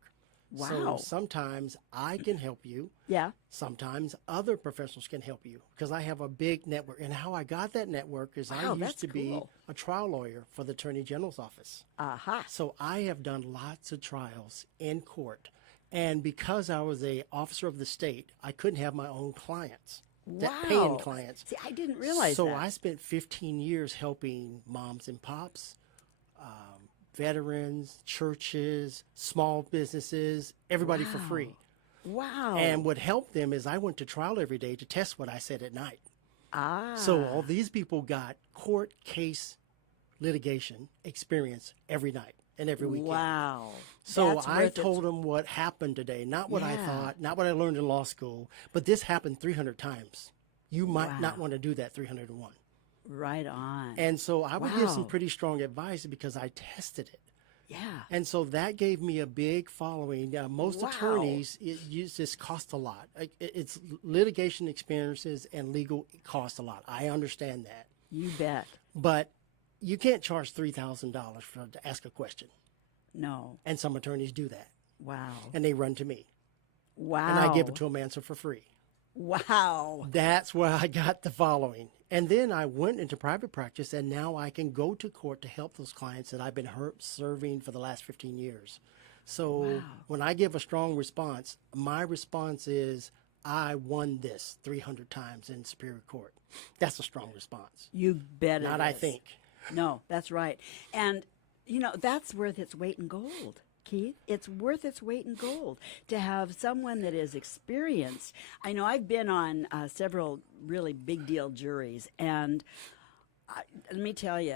Wow. So sometimes I can help you. Yeah. Sometimes other professionals can help you, because I have a big network. And how I got that network is I Wow, used that's to be cool. a trial lawyer for the Attorney General's office. Aha. So I have done lots of trials in court. And because I was a officer of the state, I couldn't have my own clients. That paying clients. See, I didn't realize So that. I spent 15 years helping moms and pops, veterans, churches, small businesses, everybody for free. Wow. And what helped them is I went to trial every day to test what I said at night. Ah. So all these people got court case litigation experience every night and every weekend. Wow. So That's I worth it. told them what happened today, not what I Yeah. thought, not what I learned in law school, but this happened 300 times. You might Wow. not want to do that 301. Right on. And so I would give some Wow. pretty strong advice because I tested it. yeah. And so that gave me a big following. Most Wow. attorneys, this cost a lot. It's litigation experiences and legal cost a lot. I understand that. You bet. But you can't charge $3,000 to ask a question. No. And some attorneys do that. Wow. And they run to me. Wow. And I give it to them answer for free. Wow. That's where I got the following. And then I went into private practice, and now I can go to court to help those clients that I've been serving for the last 15 years. So when I give a strong response, my response is, I won this 300 times in Superior Court. That's a strong response. You bet it Not I is. think. No, that's right. And, you know, that's worth its weight in gold, Keith. It's worth its weight in gold to have someone that is experienced. I know I've been on several really big deal juries, and let me tell you,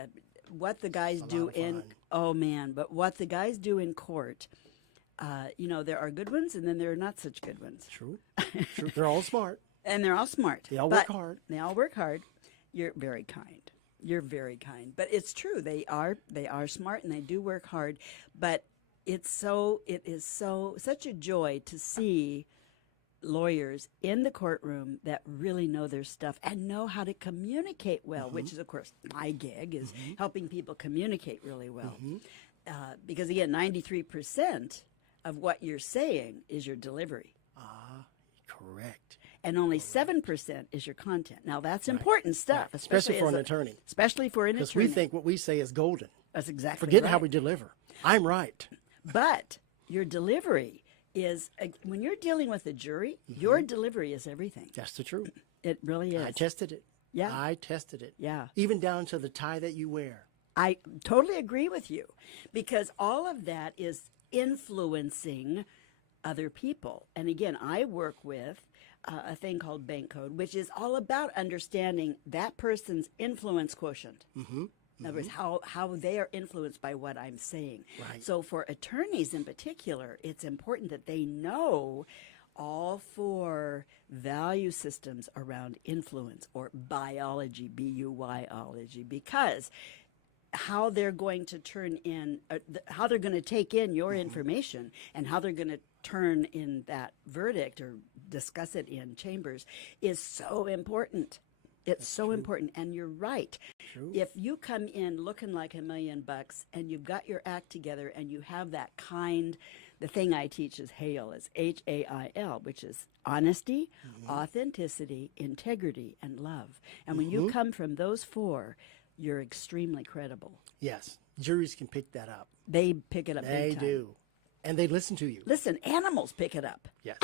what the guys do in, oh man, but what the guys do in court, you know, there are good ones and then there are not such good ones. True. True. They're all smart. And they're all smart. They all but work hard. They all work hard. You're very kind. You're very kind. But it's true. They are smart and they do work hard. But it is such a joy to see lawyers in the courtroom that really know their stuff and know how to communicate well, which is, of course, my gig is helping people communicate really well. Because, again, 93% of what you're saying is your delivery. Correct. And only 7% is your content. Now, that's important stuff, Especially for as an attorney. Especially for an Because attorney. we think what we say is golden. That's exactly Forget right. how we deliver. I'm right. But your delivery is, when you're dealing with a jury, your delivery is everything. That's the truth. It really is. I tested it. Yeah. I tested it. Yeah. Even down to the tie that you wear. I totally agree with you, because all of that is influencing other people. And again, I work with a thing called bank code, which is all about understanding that person's influence quotient. In other words, how they are influenced by what I'm saying. Right. So for attorneys in particular, it's important that they know all four value systems around influence or biology, B-U-Y-ology, because how they're going to turn in, how they're going to take in your information and how they're going to turn in that verdict or discuss it in chambers is so important. It's so important. And you're right. True. If you come in looking like $1,000,000 and you've got your act together and you have that kind, the thing I teach is HAIL, is HAIL, which is honesty, authenticity, integrity, and love. And when you come from those four, you're extremely credible. Yes. Juries can pick that up. They pick it up They big time. do. And they listen to you. Listen, animals pick it up. Yes.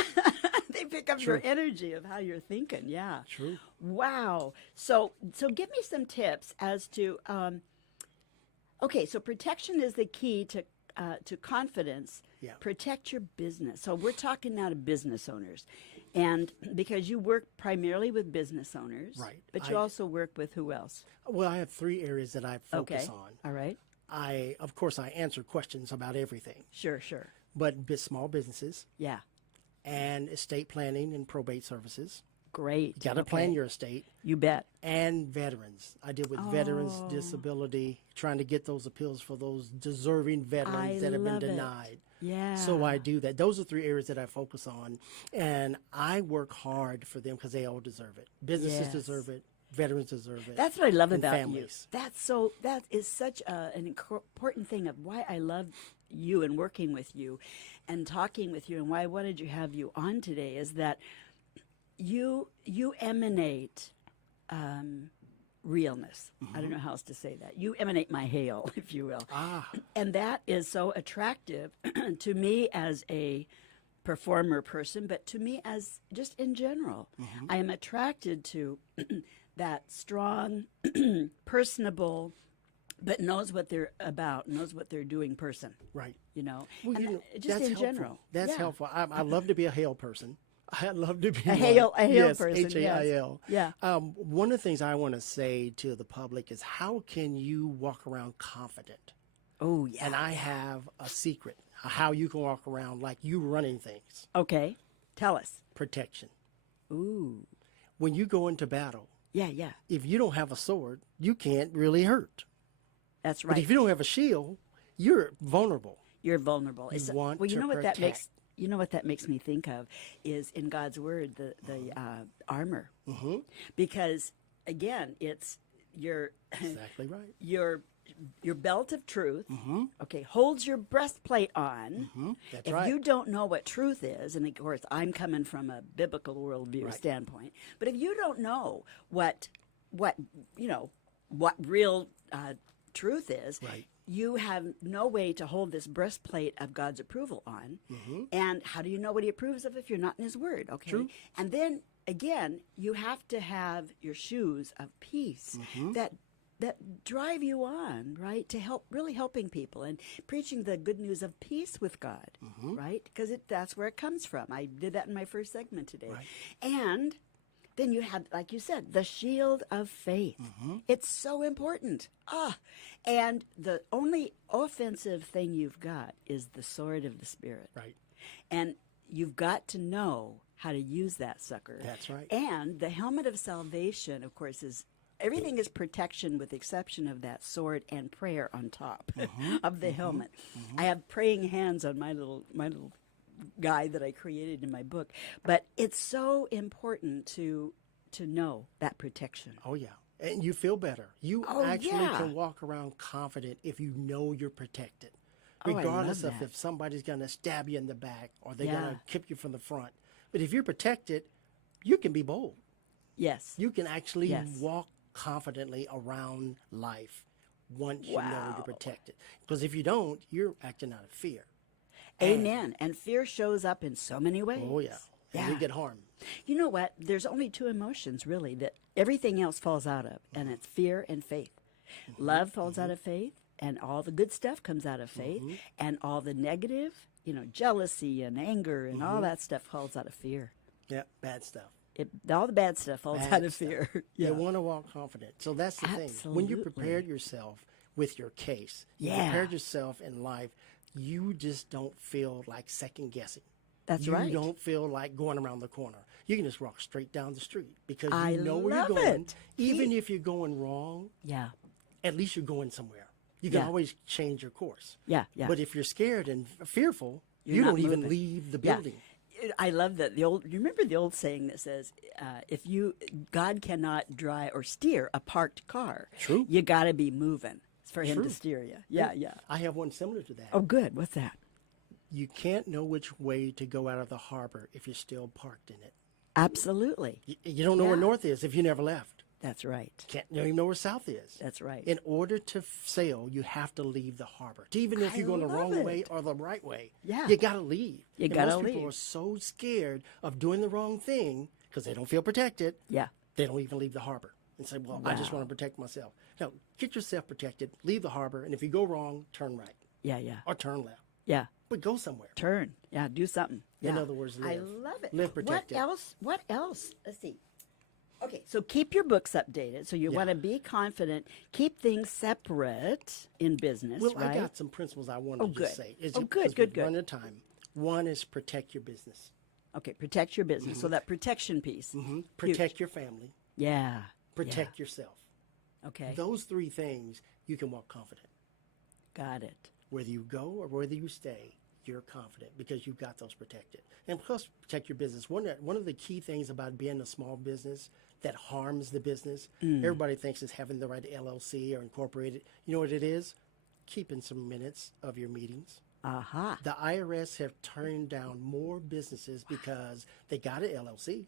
They pick up your energy of how you're thinking. Yeah. True. Wow. So give me some tips as to, okay, so protection is the key to confidence. Yeah. Protect your business. So we're talking now to business owners. And because you work primarily with business owners. Right. But you also work with who else? Well, I have 3 areas that I focus Okay. on. All right. Of course, I answer questions about everything, Sure, sure. but small businesses Yeah. and estate planning and probate services. Great. You got to plan your estate. You bet. And veterans. I deal with veterans, disability, trying to get those appeals for those deserving veterans that have been love it. denied. Yeah. So I do that. Those are 3 areas that I focus on. And I work hard for them because they all deserve it. Businesses Yes. deserve it. Veterans deserve it. That's what I love and about families. you. That is such an important thing of why I love you and working with you and talking with you and why I wanted to have you on today is that you emanate realness. I don't know how else to say that. You emanate my hail, if you will. And that is so attractive to me as a performer person, but to me as just in general. I am attracted to that strong, personable, but knows what they're about, knows what they're doing person, Right. you know? Well, And you know, just that's in helpful. general. That's Yeah. helpful. I love to be a hail person. I love to be A hail yes, person, yes. HAIL. Yeah. One of the things I want to say to the public is how can you walk around confident? Oh, yeah. And I have a secret how you can walk around like you running things. Okay. Tell us. Protection. Ooh. When you go into battle, Yeah. if you don't have a sword, you can't really hurt. That's But right. if you don't have a shield, you're vulnerable. You're vulnerable. You want well, you to know what that makes. protect. You know what that makes me think of is in God's word the armor, because again it's your Exactly right. your belt of truth. Okay, holds your breastplate on. That's If right. you don't know what truth is, and of course I'm coming from a biblical worldview standpoint, but if you don't know what real truth is, Right. you have no way to hold this breastplate of God's approval on. And how do you know what He approves of if you're not in His Word? Okay, True. and then again, you have to have your shoes of peace that drive you on, right, to really helping people and preaching the good news of peace with God, right? Because that's where it comes from. I did that in my first segment today. Right. And then you have, like you said, the shield of faith. It's so important. And the only offensive thing you've got is the sword of the Spirit. Right. And you've got to know how to use that sucker. That's right. And the helmet of salvation, of course, is everything is protection with the exception of that sword and prayer on top of the helmet. I have praying hands on my little guy that I created in my book. But it's so important to know that protection. Oh, yeah. And you feel better. You Oh, actually yeah. can walk around confident if you know you're protected. Oh, I love Regardless of that. if somebody's going to stab you in the back or they're going Yeah. to kick you from the front. But if you're protected, you can be bold. Yes. You can actually Yes. walk confidently around life once you know Wow. you're protected. Because if you don't, you're acting out of fear. Amen. And fear shows up in so many ways. Oh, yeah. And Yeah. you get harmed. You know what? There's only 2 emotions really that everything else falls out of, and it's fear and faith. Love falls out of faith, and all the good stuff comes out of faith, and all the negative, jealousy and anger and all that stuff falls out of fear. Yeah, bad stuff. All the bad stuff falls Bad out of stuff. fear. You want to walk confident. So that's the thing. When you prepared yourself with your case, you Yeah. prepared yourself in life, you just don't feel like second guessing. That's you right. don't feel like going around the corner. You can just walk straight down the street because I you know where love you're going. it. Even if you're going wrong, Yeah. at least you're going somewhere. You can Yeah. always change your course. Yeah, yeah. But if you're scared and fearful, You're you not don't even moving. leave the Yeah. building. I love that. You remember the old saying that says, God cannot drive or steer a parked car. True. You got to be moving for him to True. steer you. Yeah, yeah. I have one similar to that. Oh, good. What's that? You can't know which way to go out of the harbor if you're still parked in it. Absolutely. You don't know where Yeah. north is if you never left. That's right. You don't even know where south is. That's right. In order to sail, you have to leave the harbor. Even if I you're going the love wrong way it. or the right way, Yeah. you got to leave. You And gotta most people leave. are so scared of doing the wrong thing because they don't feel protected. Yeah. They don't even leave the harbor and say, well, I just Wow. want to protect myself. No, get yourself protected, leave the harbor, and if you go wrong, turn right Yeah, yeah. or turn left. Yeah. But go somewhere. Turn. Yeah, do something. In Yeah. other words, I live. love it. Live protected. What else? What else? Let's see. Okay, so keep your books updated. So you want to be confident. Keep things separate in business, Well, right? I got some principles I wanted Oh, to just good. say. Oh, good, 'cause good, we've good. run out of time. One is protect your business. Okay, protect your business. So that protection piece. Protect your family. Yeah. Protect yourself. Yeah. Okay. Those three things, you can walk confident. Got it. Whether you go or whether you stay, you're confident because you've got those protected. And plus, protect your business. One of the key things about being a small business that harms the business, everybody thinks is having the right LLC or incorporated. You know what it is? Keeping some minutes of your meetings. Aha. The IRS have turned down more businesses because they got an LLC.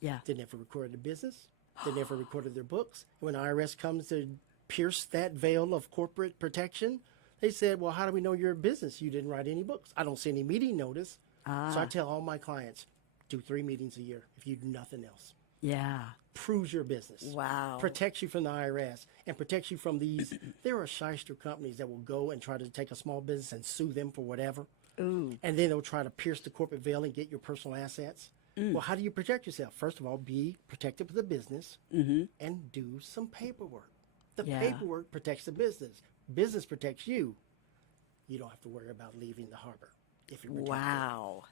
Yeah. They never recorded the business. They never recorded their books. When IRS comes to pierce that veil of corporate protection, they said, well, how do we know you're a business? You didn't write any books. I don't see any meeting notice. So I tell all my clients, do 3 meetings a year if you do nothing else. Yeah. Proves your business. Wow. Protects you from the IRS and protects you from these. There are shyster companies that will go and try to take a small business and sue them for whatever. Ooh. And then they'll try to pierce the corporate veil and get your personal assets. Well, how do you protect yourself? First of all, be protected with the business and do some paperwork. The Yeah. paperwork protects the business. Business protects you. You don't have to worry about leaving the harbor if you're protected. Wow.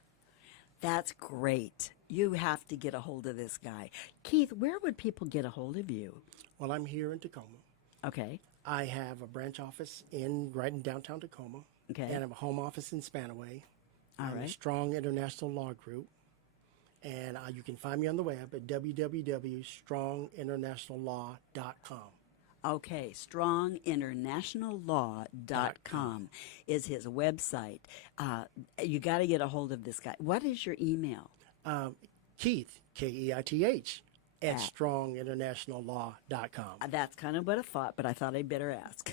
That's great. You have to get a hold of this guy. Keith, where would people get a hold of you? Well, I'm here in Tacoma. Okay. I have a branch office right in downtown Tacoma. Okay. And I have a home office in Spanaway. All I'm a right. Strong International Law Group. And you can find me on the web at www.stronginternationallaw.com. Okay, stronginternationallaw.com is his website. You got to get a hold of this guy. What is your email? Keith, Keith, at stronginternationallaw.com. That's kind of what I thought, but I thought I'd better ask.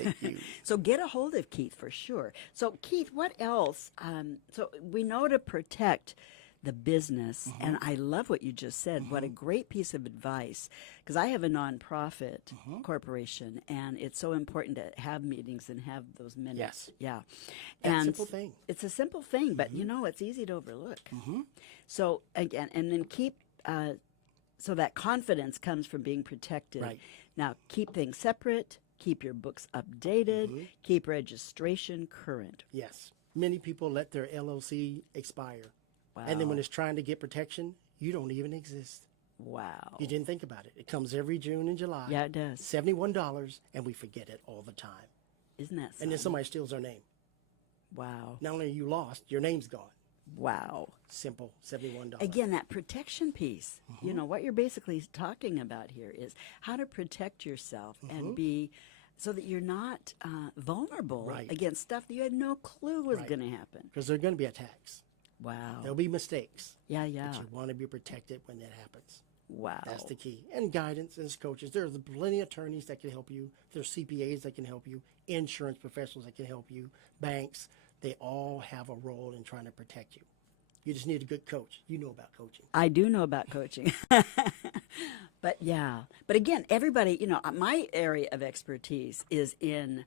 So get a hold of Keith for sure. So, Keith, what else? So we know to protect the business, and I love what you just said. What a great piece of advice, because I have a nonprofit corporation, and it's so important to have meetings and have those minutes. Yes. Yeah. That And simple thing. It's a simple thing, but you know, it's easy to overlook. So again, and then keep, so that confidence comes from being protected. Right. Now, keep things separate, keep your books updated, keep registration current. Yes. Many people let their LLC expire. Wow. And then when it's trying to get protection, you don't even exist. Wow. You didn't think about it. It comes every June and July. Yeah, it does. $71, and we forget it all the time. Isn't that And something? then somebody steals our name. Wow. Not only are you lost, your name's gone. Wow. Simple, $71. Again, that protection piece, you know, what you're basically talking about here is how to protect yourself and be so that you're not vulnerable Right. against stuff that you had no clue was Right. going to happen. Because there are going to be attacks. Wow. There'll be mistakes. Yeah, yeah. But you want to be protected when that happens. Wow. That's the key. And guidance as coaches. There's plenty of attorneys that can help you. There's CPAs that can help you. Insurance professionals that can help you. Banks. They all have a role in trying to protect you. You just need a good coach. You know about coaching. I do know about coaching. But yeah. But again, everybody, you know, my area of expertise is in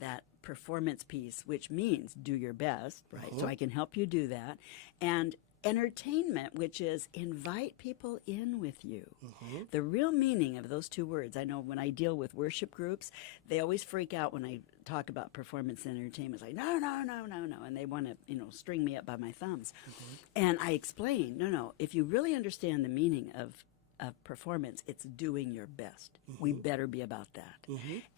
that performance piece, which means do your best, right? So I can help you do that. And entertainment, which is invite people in with you. The real meaning of those two words, I know when I deal with worship groups, they always freak out when I talk about performance and entertainment. It's like, no, no, no, no, no. And they want to, string me up by my thumbs. And I explain, no, if you really understand the meaning of performance, it's doing your best. We better be about that.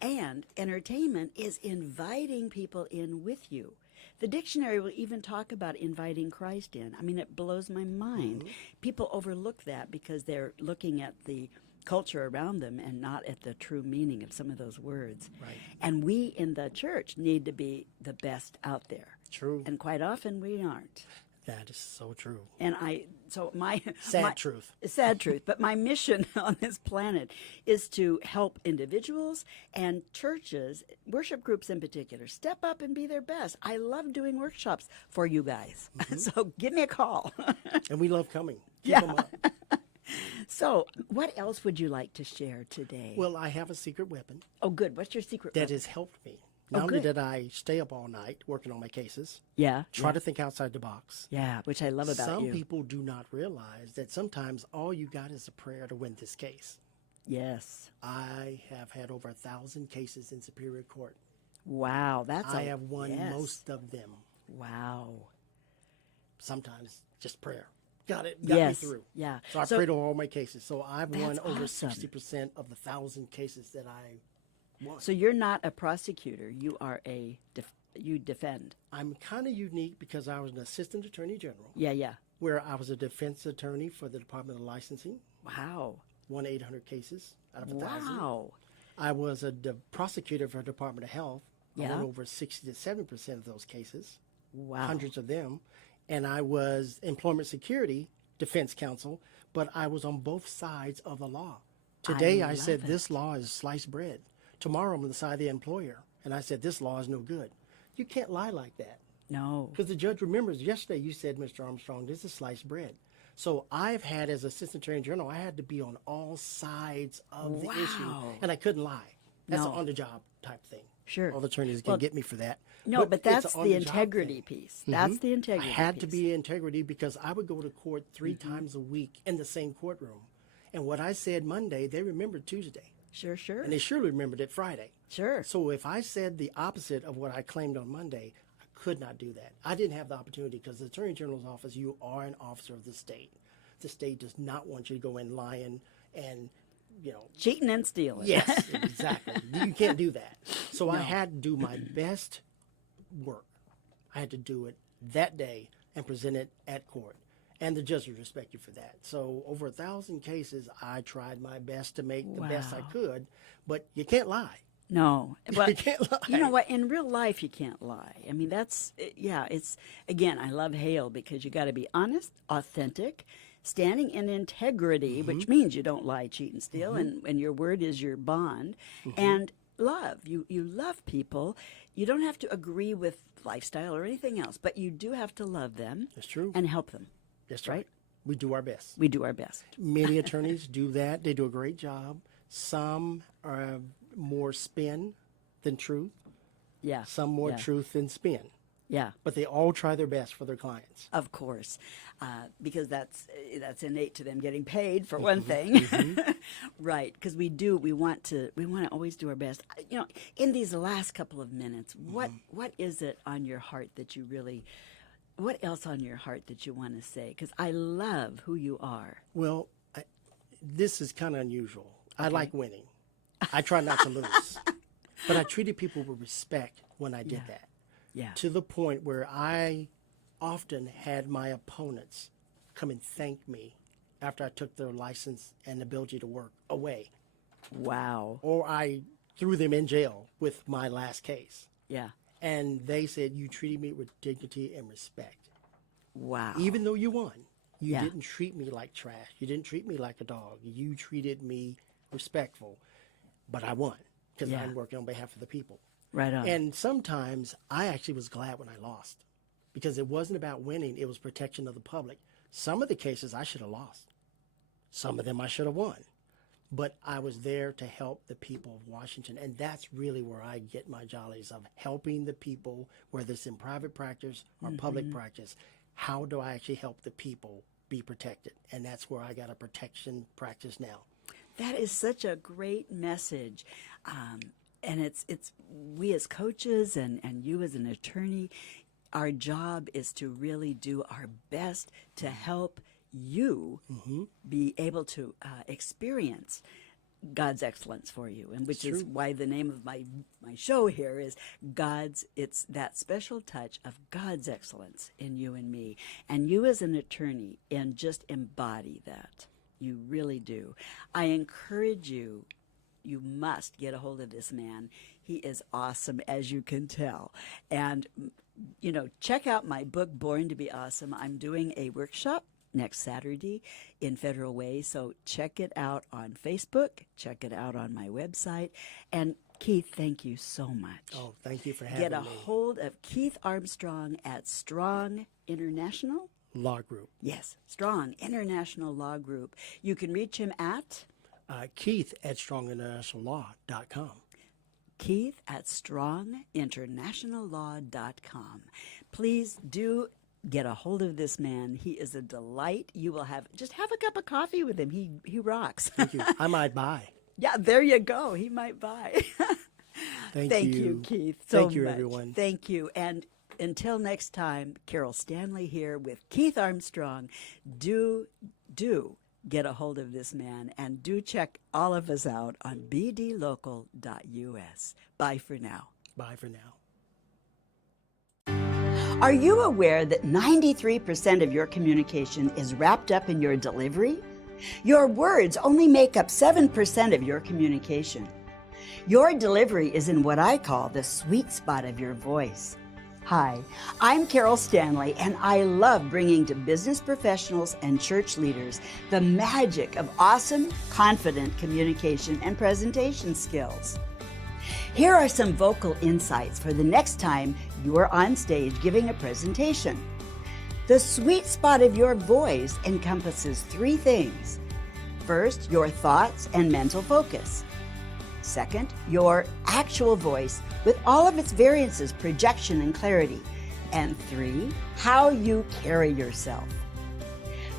And entertainment is inviting people in with you. The dictionary will even talk about inviting Christ in. I mean, it blows my mind. People overlook that because they're looking at the culture around them and not at the true meaning of some of those words. Right. And we in the church need to be the best out there. True. And quite often we aren't. That is so true. And Sad truth. Sad truth. But my mission on this planet is to help individuals and churches, worship groups in particular, step up and be their best. I love doing workshops for you guys. So give me a call. And we love coming. Keep them up. So what else would you like to share today? Well, I have a secret weapon Oh, good. What's your secret that weapon? has helped me. Not only good. did I stay up all night working on my cases, Yeah. try to think outside the box. Yeah, which I love about Some you. people do not realize that sometimes all you got is a prayer to win this case. Yes. I have had over 1,000 cases in Superior Court. Wow. I have won yes. most of them. Wow. Sometimes just prayer. Got me Yes. through. Yeah. So I prayed on all my cases. So I've won That's over awesome. 60% of the 1,000 cases that I won. So you're not a prosecutor. You are you defend. I'm kind of unique because I was an assistant attorney general, Yeah. where I was a defense attorney for the Department of Licensing, Wow. won 800 cases out of 1,000. Wow. I was a prosecutor for the Department of Health. I Yeah. won over 60 to 7% of those cases, Wow. hundreds of them. And I was employment security defense counsel, but I was on both sides of the law. Today I love said it. this law is sliced bread. Tomorrow I'm on the side of the employer, and I said this law is no good. You can't lie like that. No. Because the judge remembers yesterday you said, Mr. Armstrong, this is sliced bread. So I've had, as Assistant Attorney General, I had to be on all sides of the issue, Wow. and I couldn't lie. That's No. an on-the-job type thing. Sure. All the attorneys can get me for that. No, but it's that's an the on-the-job integrity thing. piece. That's the I integrity had to piece. be integrity because I would go to court 3 times a week in the same courtroom. And what I said Monday, they remembered Tuesday. Sure. And they surely remembered it Friday. Sure. So if I said the opposite of what I claimed on Monday, I could not do that. I didn't have the opportunity because the Attorney General's office, you are an officer of the state. The state does not want you to go in lying and, Cheating and stealing. yes, exactly. You can't do that. So I had to do my best work. I had to do it that day and present it at court. And the judge would respect you for that. So over 1,000 cases, I tried my best to make the best I Wow. could, but you can't lie. No. But You can't lie. you know what? In real life, you can't lie. I mean, it's, again, I love Hale because you got to be honest, authentic, standing in integrity, which means you don't lie, cheat, and steal, and your word is your bond, and love. You love people. You don't have to agree with lifestyle or anything else, but you do have to love them. That's true. And help them. That's right. We do our best. We do our best. Many attorneys do that. They do a great job. Some are more spin than truth. Yeah. Some more yeah. truth than spin. Yeah. But they all try their best for their clients. Of course, because that's innate to them getting paid for one thing, right? Because we want to always do our best. In these last couple of minutes, what is it on your heart that you really? What else on your heart that you want to say? Because I love who you are. Well, this is kind of unusual. I like winning. I try not to lose. But I treated people with respect when I did that. Yeah. To the point where I often had my opponents come and thank me after I took their license and ability to work away. Wow. Or I threw them in jail with my last case. Yeah. And they said, you treated me with dignity and respect. Wow. Even though you won, you Yeah. didn't treat me like trash. You didn't treat me like a dog. You treated me respectful. But I won because Yeah. I'm working on behalf of the people. Right on. And sometimes I actually was glad when I lost because it wasn't about winning, it was protection of the public. Some of the cases I should have lost. Some of them I should have won. But I was there to help the people of Washington. And that's really where I get my jollies of helping the people, whether it's in private practice or public practice, how do I actually help the people be protected? And that's where I got a protection practice now. That is such a great message. And it's we as coaches and you as an attorney, our job is to really do our best to help you be able to experience God's excellence for you, and which is why the name of my show here is it's that special touch of God's excellence in you and me. And you as an attorney, and just embody that. You really do. I encourage you, you must get a hold of this man. He is awesome, as you can tell. And, check out my book, Born to be Awesome. I'm doing a workshop next Saturday in Federal Way. So check it out on Facebook. Check it out on my website. And Keith, thank you so much. Oh, thank you for having me. Get a hold of Keith Armstrong at Strong International Law Group. Yes, Strong International Law Group. You can reach him at Keith at stronginternationallaw.com. Keith at stronginternationallaw.com. Please do get a hold of this man. He is a delight. You will have a cup of coffee with him. He rocks. Thank you. I might buy. Yeah, there you go. He might buy. Thank you, Keith. Thank you, much. everyone. Thank you. And until next time, Carol Stanley here with Keith Armstrong. Do get a hold of this man, and do check all of us out on bdlocal.us. Bye for now. Bye for now. Are you aware that 93% of your communication is wrapped up in your delivery? Your words only make up 7% of your communication. Your delivery is in what I call the sweet spot of your voice. Hi, I'm Carol Stanley, and I love bringing to business professionals and church leaders the magic of awesome, confident communication and presentation skills. Here are some vocal insights for the next time you're on stage giving a presentation. The sweet spot of your voice encompasses 3 things. First, your thoughts and mental focus. Second, your actual voice with all of its variances, projection, and clarity. And 3, how you carry yourself.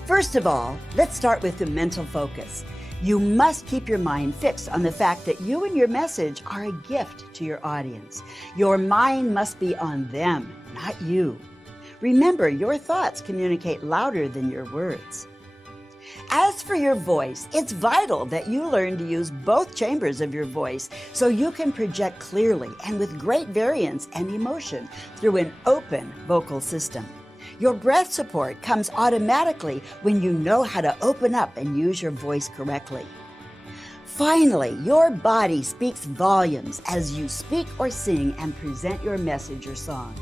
First of all, let's start with the mental focus. You must keep your mind fixed on the fact that you and your message are a gift to your audience. Your mind must be on them, not you. Remember, your thoughts communicate louder than your words. As for your voice, it's vital that you learn to use both chambers of your voice so you can project clearly and with great variance and emotion through an open vocal system. Your breath support comes automatically when you know how to open up and use your voice correctly. Finally, your body speaks volumes as you speak or sing and present your message or song.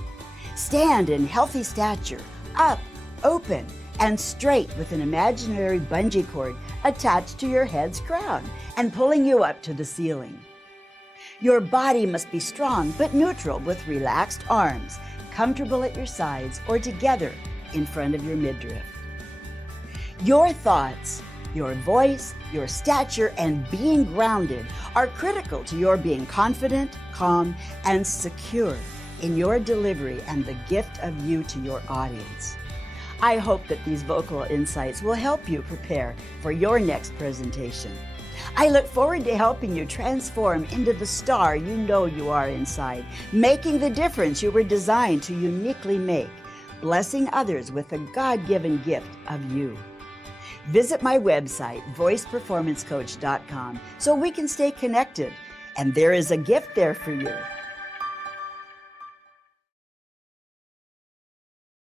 Stand in healthy stature, up, open, and straight with an imaginary bungee cord attached to your head's crown and pulling you up to the ceiling. Your body must be strong but neutral with relaxed arms, comfortable at your sides or together in front of your midriff. Your thoughts, your voice, your stature, and being grounded are critical to your being confident, calm, and secure in your delivery and the gift of you to your audience. I hope that these vocal insights will help you prepare for your next presentation. I look forward to helping you transform into the star you know you are inside, making the difference you were designed to uniquely make, blessing others with the God-given gift of you. Visit my website, voiceperformancecoach.com, so we can stay connected. And there is a gift there for you.